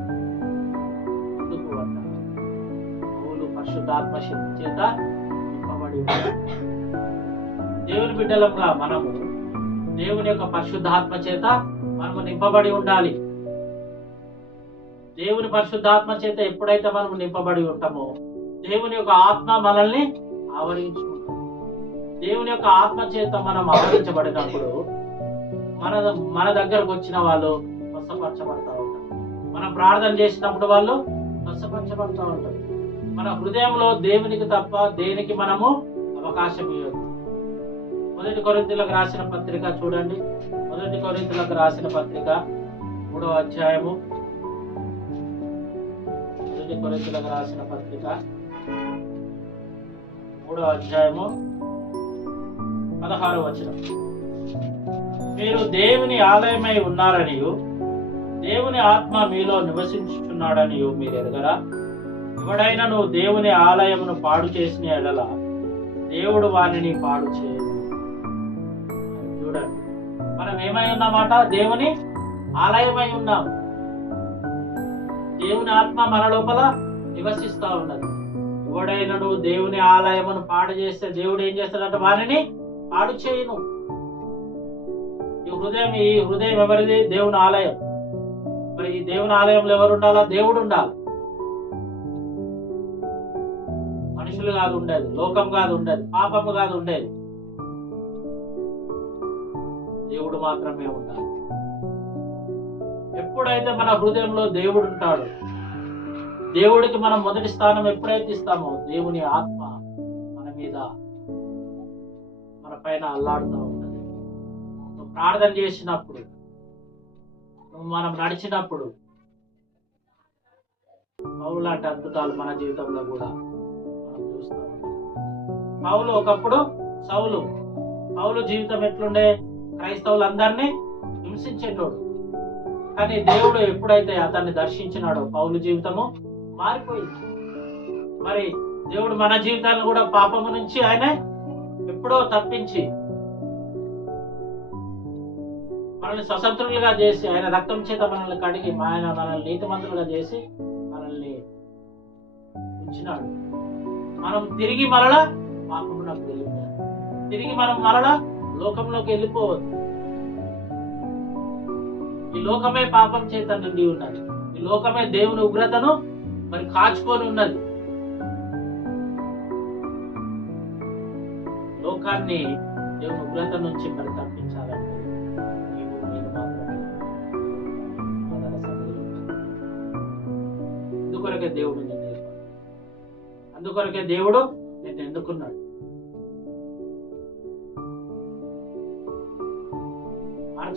ఎందుకు అంట? పౌలు పరిశుద్ధాత్మ శక్తి చేత నింపబడి ఉన్నారు. దేవుని బిడ్డలంగా మనము దేవుని యొక్క పరిశుద్ధాత్మ చేత మనము నింపబడి ఉండాలి. దేవుని పరిశుద్ధాత్మ చేత ఎప్పుడైతే మనము నింపబడి ఉంటామో దేవుని యొక్క ఆత్మ మనల్ని ఆవరించుకుంటాం. దేవుని యొక్క ఆత్మ చేత మనం ఆవరించబడినప్పుడు మన దగ్గరకు వచ్చిన వాళ్ళు స్వస్థపరచబడతా ఉంటారు. మనం ప్రార్థన చేసినప్పుడు వాళ్ళు స్వస్థపరచబడతా ఉంటారు. మన హృదయంలో దేవునికి తప్ప దేనికి మనము అవకాశం ఇవ్వదు. 1 కొరింథీయులకు రాసిన పత్రిక చూడండి. 1 కొరింథీయులకు రాసిన పత్రిక 3వ అధ్యాయము 1 కొరింథీయులకు రాసిన పత్రిక 3వ అధ్యాయము 16వ వచనం. మీరు దేవుని ఆలయమై ఉన్నారనియు దేవుని ఆత్మ మీలో నివసించుచున్నాడనియు మీరు ఎరగరా? ఎవడైనను దేవుని ఆలయమును పాడు చేసిన ఎడల దేవుడు వానిని పాడు చేయడు. చూడండి, మనం ఏమై ఉన్నామాట? దేవుని ఆలయమై ఉన్నాం. దేవుని ఆత్మ మన లోపల నివసిస్తా ఉన్నది. ఎవడైనను దేవుని ఆలయమును పాడు చేస్తే దేవుడు ఏం చేస్తాడంటే వానిని పాడు చేయను. ఈ హృదయం ఎవరిది? దేవుని ఆలయం. మరి ఈ దేవుని ఆలయంలో ఎవరు ఉండాలా? దేవుడు ఉండాలి. మనుషులు కాదు ఉండేది, లోకం కాదు ఉండేది, పాపము కాదు ఉండేది, దేవుడు మాత్రమే ఉండాలి. ఎప్పుడైతే మన హృదయంలో దేవుడు ఉంటాడు, దేవుడికి మనం మొదటి స్థానం ఎప్పుడైతే ఇస్తామో దేవుని ఆత్మ మన మీద మన పైన అల్లాడుతూ ఉంటుంది. నువ్వు ప్రార్థన చేసినప్పుడు, నువ్వు మనం నడిచినప్పుడు పౌలు లాంటి అద్భుతాలు మన జీవితంలో కూడా మనం చూస్తాం. పౌలు ఒకప్పుడు పౌలు జీవితం ఎట్లుండే? క్రైస్తవులందరినీ హింసించేటోడు. కానీ దేవుడు ఎప్పుడైతే అతన్ని దర్శించినాడో పౌలు జీవితము మారిపోయింది. మరి దేవుడు మన జీవితాలను కూడా పాపము నుంచి ఆయన ఎప్పుడో తప్పించి మనల్ని స్వతంత్రులుగా చేసి ఆయన రక్తం చేత మనల్ని కడిగి ఆయన మనల్ని నీతిమంతులుగా చేసి మనల్ని ఉంచినాడు. మనం తిరిగి మరలా పాపమునకు వెళ్ళిపోవాలి. తిరిగి మనం మరలా లోకంలోకి వెళ్ళిపోవద్దు. ఈ లోకమే పాపం చేత నిండి ఉన్నది. ఈ లోకమే దేవుని ఉగ్రతను మరి కాచుకొని ఉన్నది. లోకాన్ని దేవుని ఉగ్రత నుంచి మరి తప్పించాలంటే ఈ భూమిని మాత్రమే. అందుకొరకే దేవుడు అందుకొరకే దేవుడు నిన్ను ఎన్నుకున్నాడు.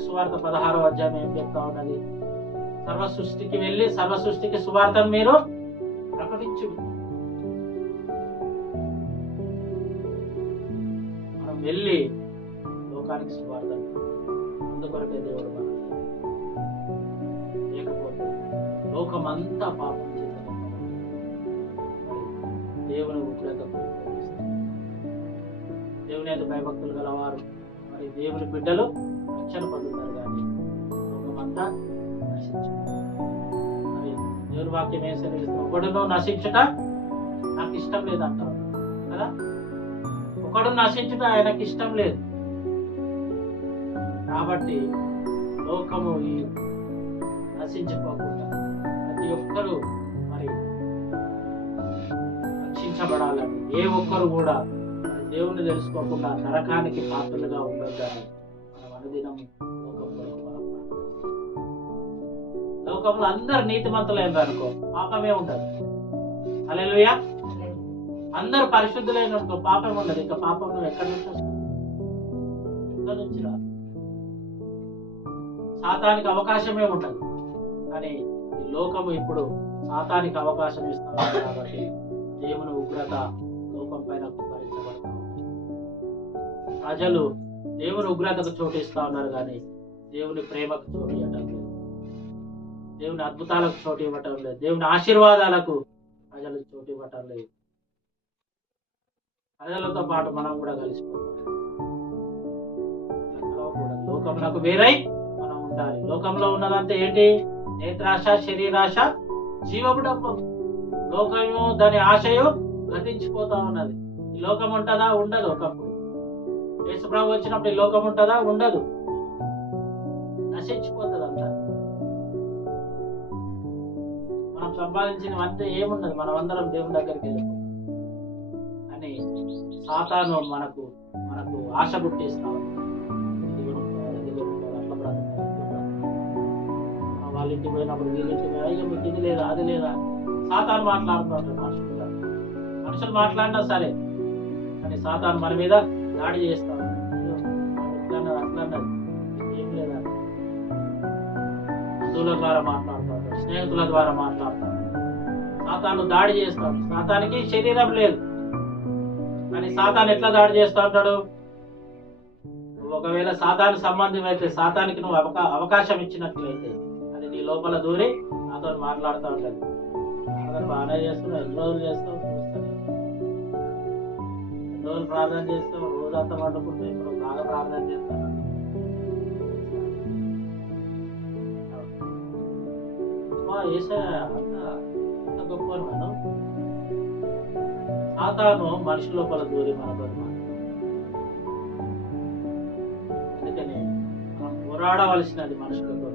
సువార్త 16వ అధ్యాయం ఏం చెప్తా ఉన్నది? సర్వ సృష్టికి వెళ్ళి సర్వ సృష్టికి సువార్తను మీరు ప్రకటించుడి. మనం వెళ్ళి లోకానికి సువార్తను అందుకొరకే దేవుడు మనం, లేకపోతే లోకమంతా పాపం చేసిన దేవుని ఉగ్రత దేవుని యొక్క భయభక్తులు గలవారు మరి దేవుని బిడ్డలు రక్షణ పొందుతారు, కానీ లోకమంతా నశించారు. మరి దేవుని వాక్యం ఏం సెలవిస్తుంది? ఒకడును నశించుట నాకు ఇష్టం లేదంటారు కదా. ఒకడు నశించుట ఆయనకి ఇష్టం లేదు. కాబట్టి లోకము ఈ నశించుకోకుండా ప్రతి ఒక్కరూ మరి రక్షించబడాలని, ఏ ఒక్కరు కూడా దేవుణ్ణి తెలుసుకోకుండా నరకానికి పాత్రలుగా ఉండొద్దని మనం అనుదినం లోకంలో అందరు నీతిమంతులైన అనుకో పాపమే ఉండదు. హల్లెలూయా. అందరు పరిశుద్ధులైన అనుకో పాపం ఉండదు. ఇక పాపం ఎక్కడి నుంచి వస్తుంది? ఎక్కడి నుంచి రాదు. సాతానికి అవకాశమే ఉండదు. కానీ ఈ లోకము ఇప్పుడు సాతానికి అవకాశం ఇస్తాం కాబట్టి దేవుని ఉగ్రత లోకం పైన భరించబడతా ఉంది. ప్రజలు దేవుని ఉగ్రతకు చోటు ఇస్తా ఉన్నారు, కానీ దేవుని ప్రేమకు చోటు ఇవ్వటం లేదు. దేవుని అద్భుతాలకు చోటు ఇవ్వటం లేదు. దేవుని ఆశీర్వాదాలకు ప్రజలకు చోటు ఇవ్వటం లేదు. ప్రజలతో పాటు మనం కూడా కలిసిపోతాం. లోకమునకు వేరై మనం ఉండాలి. లోకంలో ఉన్నదంతా ఏంటి? నేత్రాశ, శరీరాశ, జీవపు డబ్బు. లోకము దాని ఆశయు గతించిపోతా ఉన్నది. ఈ లోకం ఉంటుందా? ఉండదు. ఒకప్పుడు యేసుప్రభు వచ్చినప్పుడు ఈ లోకం ఉంటుందా? ఉండదు. నశించిపోతుంది అంతా. మనం సంపాదించినవంతా ఏమున్నది? మనం అందరం దేవుని దగ్గరికి వెళ్ళిపోతాం అని సాతాను మనకు ఆశ పుట్టిస్తా ఉంది. వాళ్ళ ఇంటికి పోయినప్పుడు వీళ్ళింటికి పోయి మీకు ఇది లేదా అది లేదా సాతాను మాట్లాడుతూ ఉంటారు. మనుషులు మాట్లాడినా సరే, కానీ సాతాను మన మీద దాడి చేస్తా ఉంటారు. అట్లన్నది ఏం లేదా, బంధువుల ద్వారా మాట్లాడతాడు, స్నేహితుల ద్వారా మాట్లాడతాడు. సాతాను దాడి చేస్తాడు. సాతానికి శరీరం లేదు, కానీ సాతాను ఎట్లా దాడి చేస్తా ఉంటాడు? నువ్వు ఒకవేళ సాతాను సంబంధం అయితే, సాతానికి నువ్వు అవకాశం ఇచ్చినట్లయితే అది నీ లోపల దూరి నాతో మాట్లాడుతూ ఉంటుంది. బాగానే చేస్తున్నావు, ఎన్ని రోజులు చేస్తావు చూస్తాను, ఎన్ని రోజులు ప్రార్థన చేస్తావు, రోజంతా వండుకుంటే ఇప్పుడు బాగా ప్రార్థన చేస్తాను. అంత గొప్ప మనం సాతాను మనిషి లోపల దూరి మనతో. అందుకని మనం పోరాడవలసినది మనుషులతో,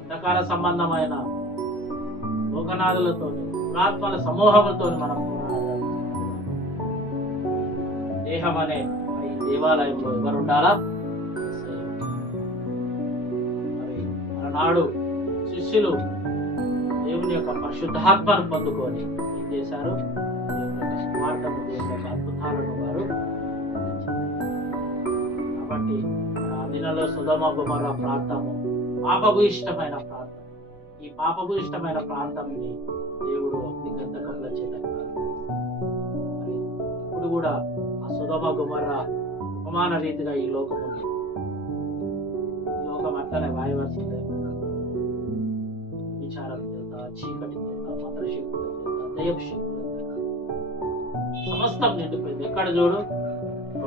అంధకార సంబంధమైన లోకనాథులతో, పురాత్మల సమూహములతో మనం పోరాడాలి. దేహం అనే మరి దేవాలయంలో ఎవరు ఉండాలా? మరి మనాడు శిష్యులు దేవుని యొక్క పరిశుద్ధాత్మను పొందుకొని ఏం చేశారు? దేవుని యొక్క స్మార్థము, దేవుని యొక్క అద్భుతాలను వారు. కాబట్టి ఆ దినంలో సొదొమ గొమొర్రా ప్రాంతము పాపపు ఇష్టమైన ప్రాంతం. ఈ పాపపు ఇష్టమైన ప్రాంతాన్ని దేవుడు అగ్ని గంధకముల చేత మరి ఇప్పుడు కూడా ఆ సొదొమ గొమొర్రా ఉపమాన రీతిగా ఈ లోకం ఉంది. ఈ లోకం అట్లనే వాయువర్షంలో విచారం చేత, చీకటి చేత, మంత్రశక్తుల చేత, దయ్యపు శక్తుల చేత సమస్తం నిండిపోయింది. ఎక్కడ చూడు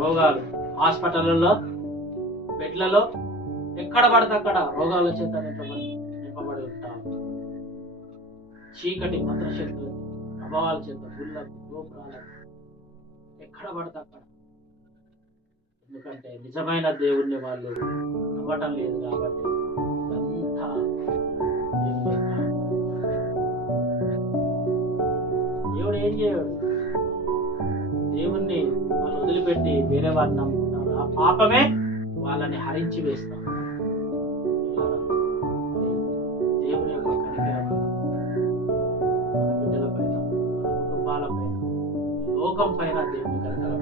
రోగాలు, హాస్పిటల్లో బెడ్లలో ఎక్కడ పడితే అక్కడ రోగాల చేత నింపబడి ఉంటారు. చీకటి మంత్రశక్తుల ప్రభావాల చేత, గుళ్ళకు, గోపురాలకు ఎక్కడ పడితే అక్కడ. ఎందుకంటే నిజమైన దేవుణ్ణి వాళ్ళు నమ్మటం లేదు కాబట్టి అంతా దేవుడు ఏం చేయడు. దేవుణ్ణి వాళ్ళు వదిలిపెట్టి వేరే వారిని నమ్ముకుంటారు. ఆ పాపమే వాళ్ళని హరించి వేస్తాం. దేవుని యొక్క కనికరం మన బిడ్డల పైన, మన కుటుంబాల పైన, లోకం పైన దేవుని కనికరం.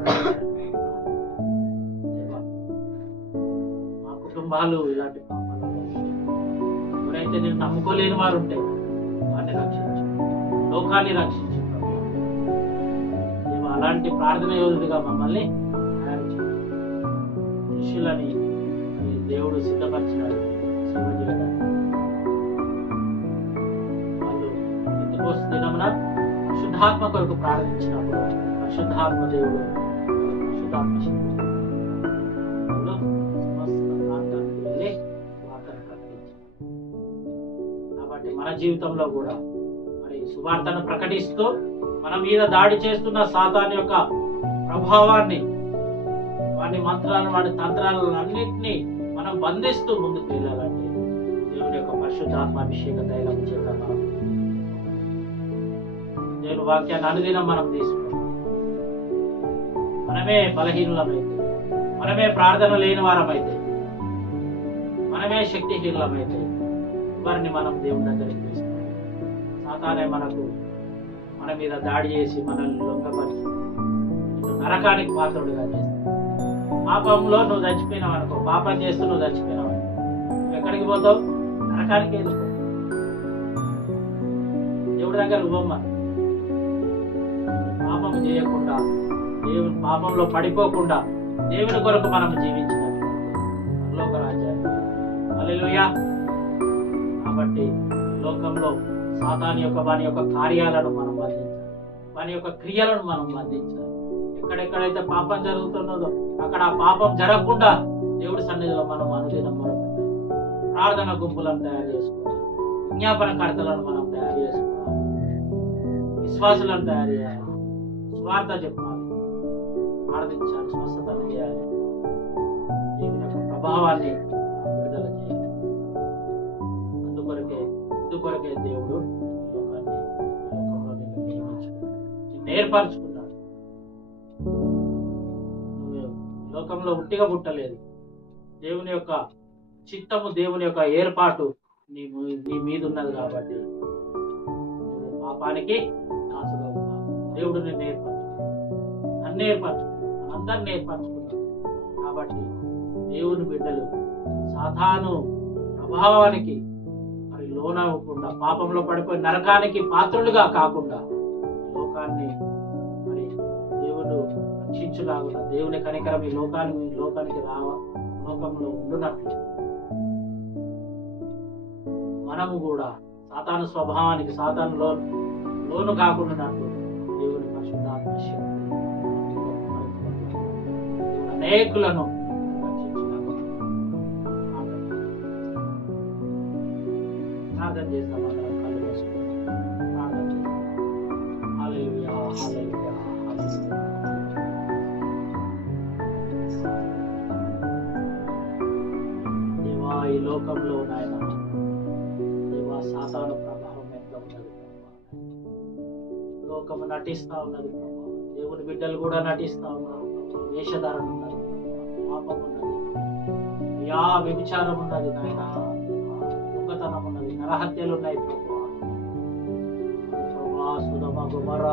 మా కుటుంబాలు ఇలాంటి పాపాలలో ఎవరైతే నేను నమ్ముకోలేని వారు ఉంటే వారిని రక్షించు, లోకాన్ని రక్షించు ప్రభు. దేవా, అలాంటి ప్రార్థన యోధుడిగా మమ్మల్ని తయారు చేయండి. శిష్యులని మరి దేవుడు సిద్ధపరిచినాడు సేవ చేయడానికి. వాళ్ళు పెంతెకోస్తు దినమున పరిశుద్ధాత్మ కొరకు ప్రార్థించినప్పుడు పరిశుద్ధాత్మ దేవుడు పరిశుద్ధాత్మ శక్తి వాళ్ళు సమస్త ప్రాంతానికి వెళ్ళి వార్తను ప్రకటించారు. కాబట్టి మన జీవితంలో కూడా మరి సువార్తను ప్రకటిస్తూ మన మీద దాడి చేస్తున్న సాతాను యొక్క ప్రభావాన్ని, వాడి మంత్రాలను, వాడి తంత్రాలను అన్నింటినీ మనం బంధిస్తూ ముందుకు వెళ్ళాలంటే దేవుని యొక్క పరిశుద్ధాత్మాభిషేక తైలం చేత మనం దేవుని వాక్యాన్ని అనుదినం మనం తీసుకోవాలి. మనమే బలహీనులమైతే, మనమే ప్రార్థన లేని వారమైతే, మనమే శక్తిహీనులమైతే వారిని మనం దేవుని దగ్గరికి తీసుకోవాలి. సాతానే మనకు మన మీద దాడి చేసి మనల్ని లొంగపరిచి నరకానికి పాత్రుడుగా చేస్తాడు. పాపంలో నువ్వు చచ్చిపోయినావు అనుకో, పాపం చేస్తూ నువ్వు చచ్చిపోయినావు అనుకో, నువ్వు ఎక్కడికి పోతావు? నరకానికి వెళ్ళిపో. దేవుడి దగ్గర ఇవ్వమ్మ. పాపం చేయకుండా, దేవుని పాపంలో పడిపోకుండా దేవుని కొరకు మనం జీవించినట్టు పరలోక రాజ్యాన్ని. హల్లెలూయా. కాబట్టి లోకంలో సాతాను యొక్క వాని యొక్క కార్యాలను మనం బంధించాలి, వాని యొక్క క్రియలను మనం బంధించాలి. ఎక్కడెక్కడైతే పాపం జరుగుతున్నదో అక్కడ ఆ పాపం జరగకుండా దేవుడి సన్నిధిలో మనం అనుదినం మొరపెట్టాలి. ప్రార్థన గుంపులను తయారు చేసుకోవాలి, విజ్ఞాపనకర్తలను మనం తయారు చేసుకోవాలి, విశ్వాసులను తయారు చేయాలి, స్వార్థ చెప్పాలి, ప్రార్థించాలి, స్వస్థతను చేయాలి, దేవుని యొక్క ప్రభావాన్ని విడుదల చేయాలి. అందుకొరకే దేవుడు లోకంలో నిన్ను నియమించుకున్నాడు, నిన్ను ఏర్పరచుకున్నాడు. లోకంలో ఉట్టిగా పుట్టలేదు. దేవుని యొక్క చిత్తము, దేవుని యొక్క ఏర్పాటు నీ మీద ఉన్నది కాబట్టి నువ్వు పాపానికి దాసుడవు కావు. దేవుడు నిన్ను ఏర్పరచుకున్నాడు, నన్ను ఏర్పరచుకున్నాడు, అందరిని ఏర్పరచుకున్నాడు. కాబట్టి దేవుని బిడ్డలు సాతాను ప్రభావానికి మరి లోనవ్వకుండా, పాపంలో పడిపోయి నరకానికి పాత్రులుగా కాకుండా లోకాన్ని మరి దేవుడు రక్షించులాగున దేవుని కనికరం ఈ లోకానికి లోకంలో ఉండునట్లు మనము కూడా సాతాను స్వభావానికి, సాతాను లోను కాకుండానట్లు దేవుని పరిశుద్ధాత్మ శక్తి అనేకులను రక్షించులాగున ప్రార్థన చేస్తాం. అందరం కళ్ళు మూసుకొని ప్రార్థన చేస్తాం. హల్లెలూయా, హల్లెలూయా, హల్లెలూయా. దేవా, ఈ లోకంలో నాయన దేవా సాతాను ప్రభావం ఎంత ఉన్నది ప్రభావ. లోకము నటిస్తా ఉన్నది ప్రభావ, దేవుని బిడ్డలు కూడా నటిస్తా ఉన్నారు. వేషధారణ ఉన్నది, పాపం ఉన్నది, యా వ్యభిచారం ఉన్నది నాయన, దొంగతనం ఉన్నది, నరహత్యలు ఉన్నాయి ప్రభావ. సుధమ గుమర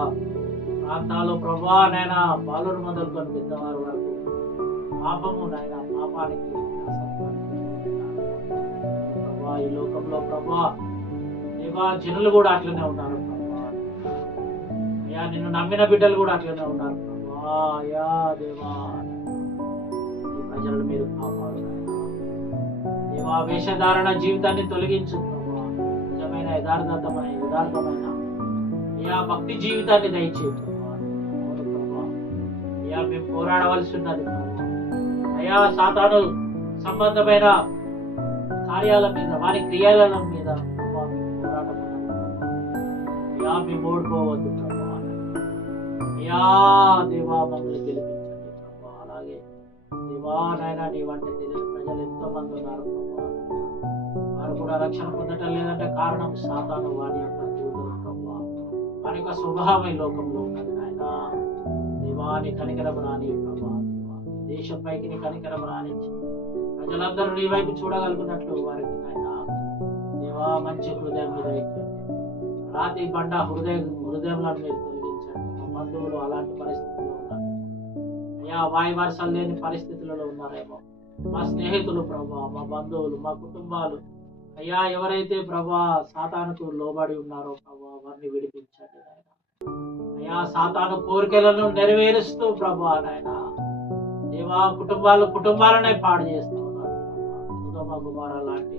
ప్రాంతాలు ప్రభా నాయన, బాలురు మొదలుకొని పెద్దవారు వరకు పాపము నాయన, పాపానికి ప్రభా. ఈ లోకంలో ప్రభా దేవా జనులు కూడా అట్లనే ఉన్నారు ప్రభా. అయ్యా నిన్ను నమ్మిన బిడ్డలు కూడా అట్లనే ఉన్నారు ప్రభా. అయ్యా దేవా, ఈ ప్రజలను మీరు కాపాడు దేవా. వేషధారణ జీవితాన్ని తొలగించు ప్రభా. నిజమైన యథార్థమైన అయ్యా భక్తి జీవితాన్ని దయచేయు ప్రభా. అవును ప్రభా. అయ్యా మేము పోరాడవలసి ఉన్నది ప్రభా. అయ్యా సాతాను సంబంధమైన కార్యాల మీద, వారి క్రియల మీద ప్రభా మేము పోరాటం ఉన్నది ప్రభా. అయ్యా మేము ఓడిపోవద్దు ప్రభా. అయ్యా దేవా మమ్మల్ని గెలిపించండి ప్రభా. అలాగే దేవా నాయన నీ వంటి తెలియని ప్రజలు ఎంతో మంది ఉన్నారు ప్రభా. వారు కూడా రక్షణ పొందటం లేదంటే కారణం సాతాను, వారి యొక్క దూతలు ప్రభా. వారి యొక్క స్వభావం ఈ లోకంలో ఉన్నది నాయన. దేవాని కనికరం రాని ప్రభా. దేవా దేశంపైకి నీ కనికరం రానిచ్చి ప్రజలందరూ నీ వైపు చూడగలుగున్నట్లు వారికి నాయన దేవా మంచి హృదయం మీద ఇచ్చండి. రాతి బండ హృదయంలో మీరు తొలగించండి. మా బంధువులు అలాంటి పరిస్థితుల్లో ఉన్నారు అయ్యా, వాయి వరుసలు లేని పరిస్థితులలో ఉన్నారేమో మా స్నేహితులు ప్రభా, మా బంధువులు, మా కుటుంబాలు అయ్యా, ఎవరైతే ప్రభా సాతానుకు లోబడి ఉన్నారో ప్రభా, వారిని విడిపించండి నాయన. అయ్యా, సాతాను కోరికలను నెరవేరుస్తూ ప్రభా నాయన దేవా, కుటుంబాలనే పాడు చేస్తూ ఉన్నారు ప్రభా. సుధమ కుమార లాంటి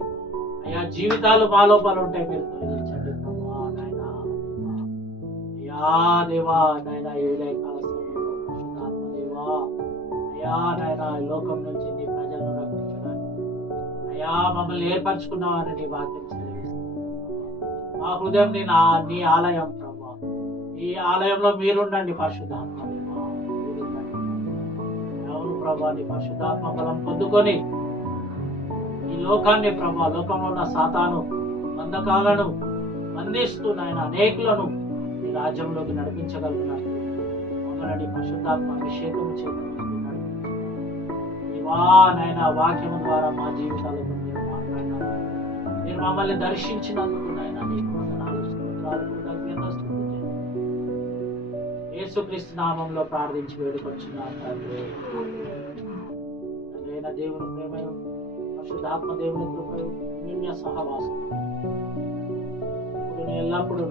అయ్యా జీవితాలు మా లోపల ఉంటే మీరు తొలగించండి ప్రభా నాయన. అయ్యా దేవా నాయన, ఈ ఉదయకాల సమయంలో పరిశుద్ధాత్మ దేవా అయ్యా నాయన, ఈ లోకం నుంచి నీ ప్రజలను రక్షించడానికి అయ్యా మమ్మల్ని ఏర్పరచుకున్నామని నీ వాక్యం సెలవిస్తుంది. మా హృదయం నీ ఆలయం ప్రభా. ఈ ఆలయంలో మీరుండండి పరిశుద్ధాత్మ దేవా, మీరుండండి. అవును ప్రభా, నీ పరిశుద్ధాత్మ బలం పొందుకొని ఈ లోకాన్ని ప్రభా, లోకంలో ఉన్న సాతాను బంధకాలను బంధిస్తూ నాయన అనేకులను ఈ రాజ్యంలోకి నడిపించగలుగుతున్నట్టు మమ్మల్ని పరిశుద్ధాత్మ అభిషేకం చేత నాయన వాక్యం ద్వారా మా జీవితాలతో మీరు మాట్లాడినారు. మీరు మమ్మల్ని దర్శించినందుకు నాయన నీకు వందనాలు, స్తోత్రాలు, కృతజ్ఞతలు. యేసుక్రీస్తు నామంలో ప్రార్థించి వేడుకొచ్చున్నాను తండ్రి. తండ్రైన దేవుని ప్రేమయు పరిశుద్ధాత్మ దేవుని కృపయు నిత్య సహవాసం ఇప్పుడు ఎల్లప్పుడూ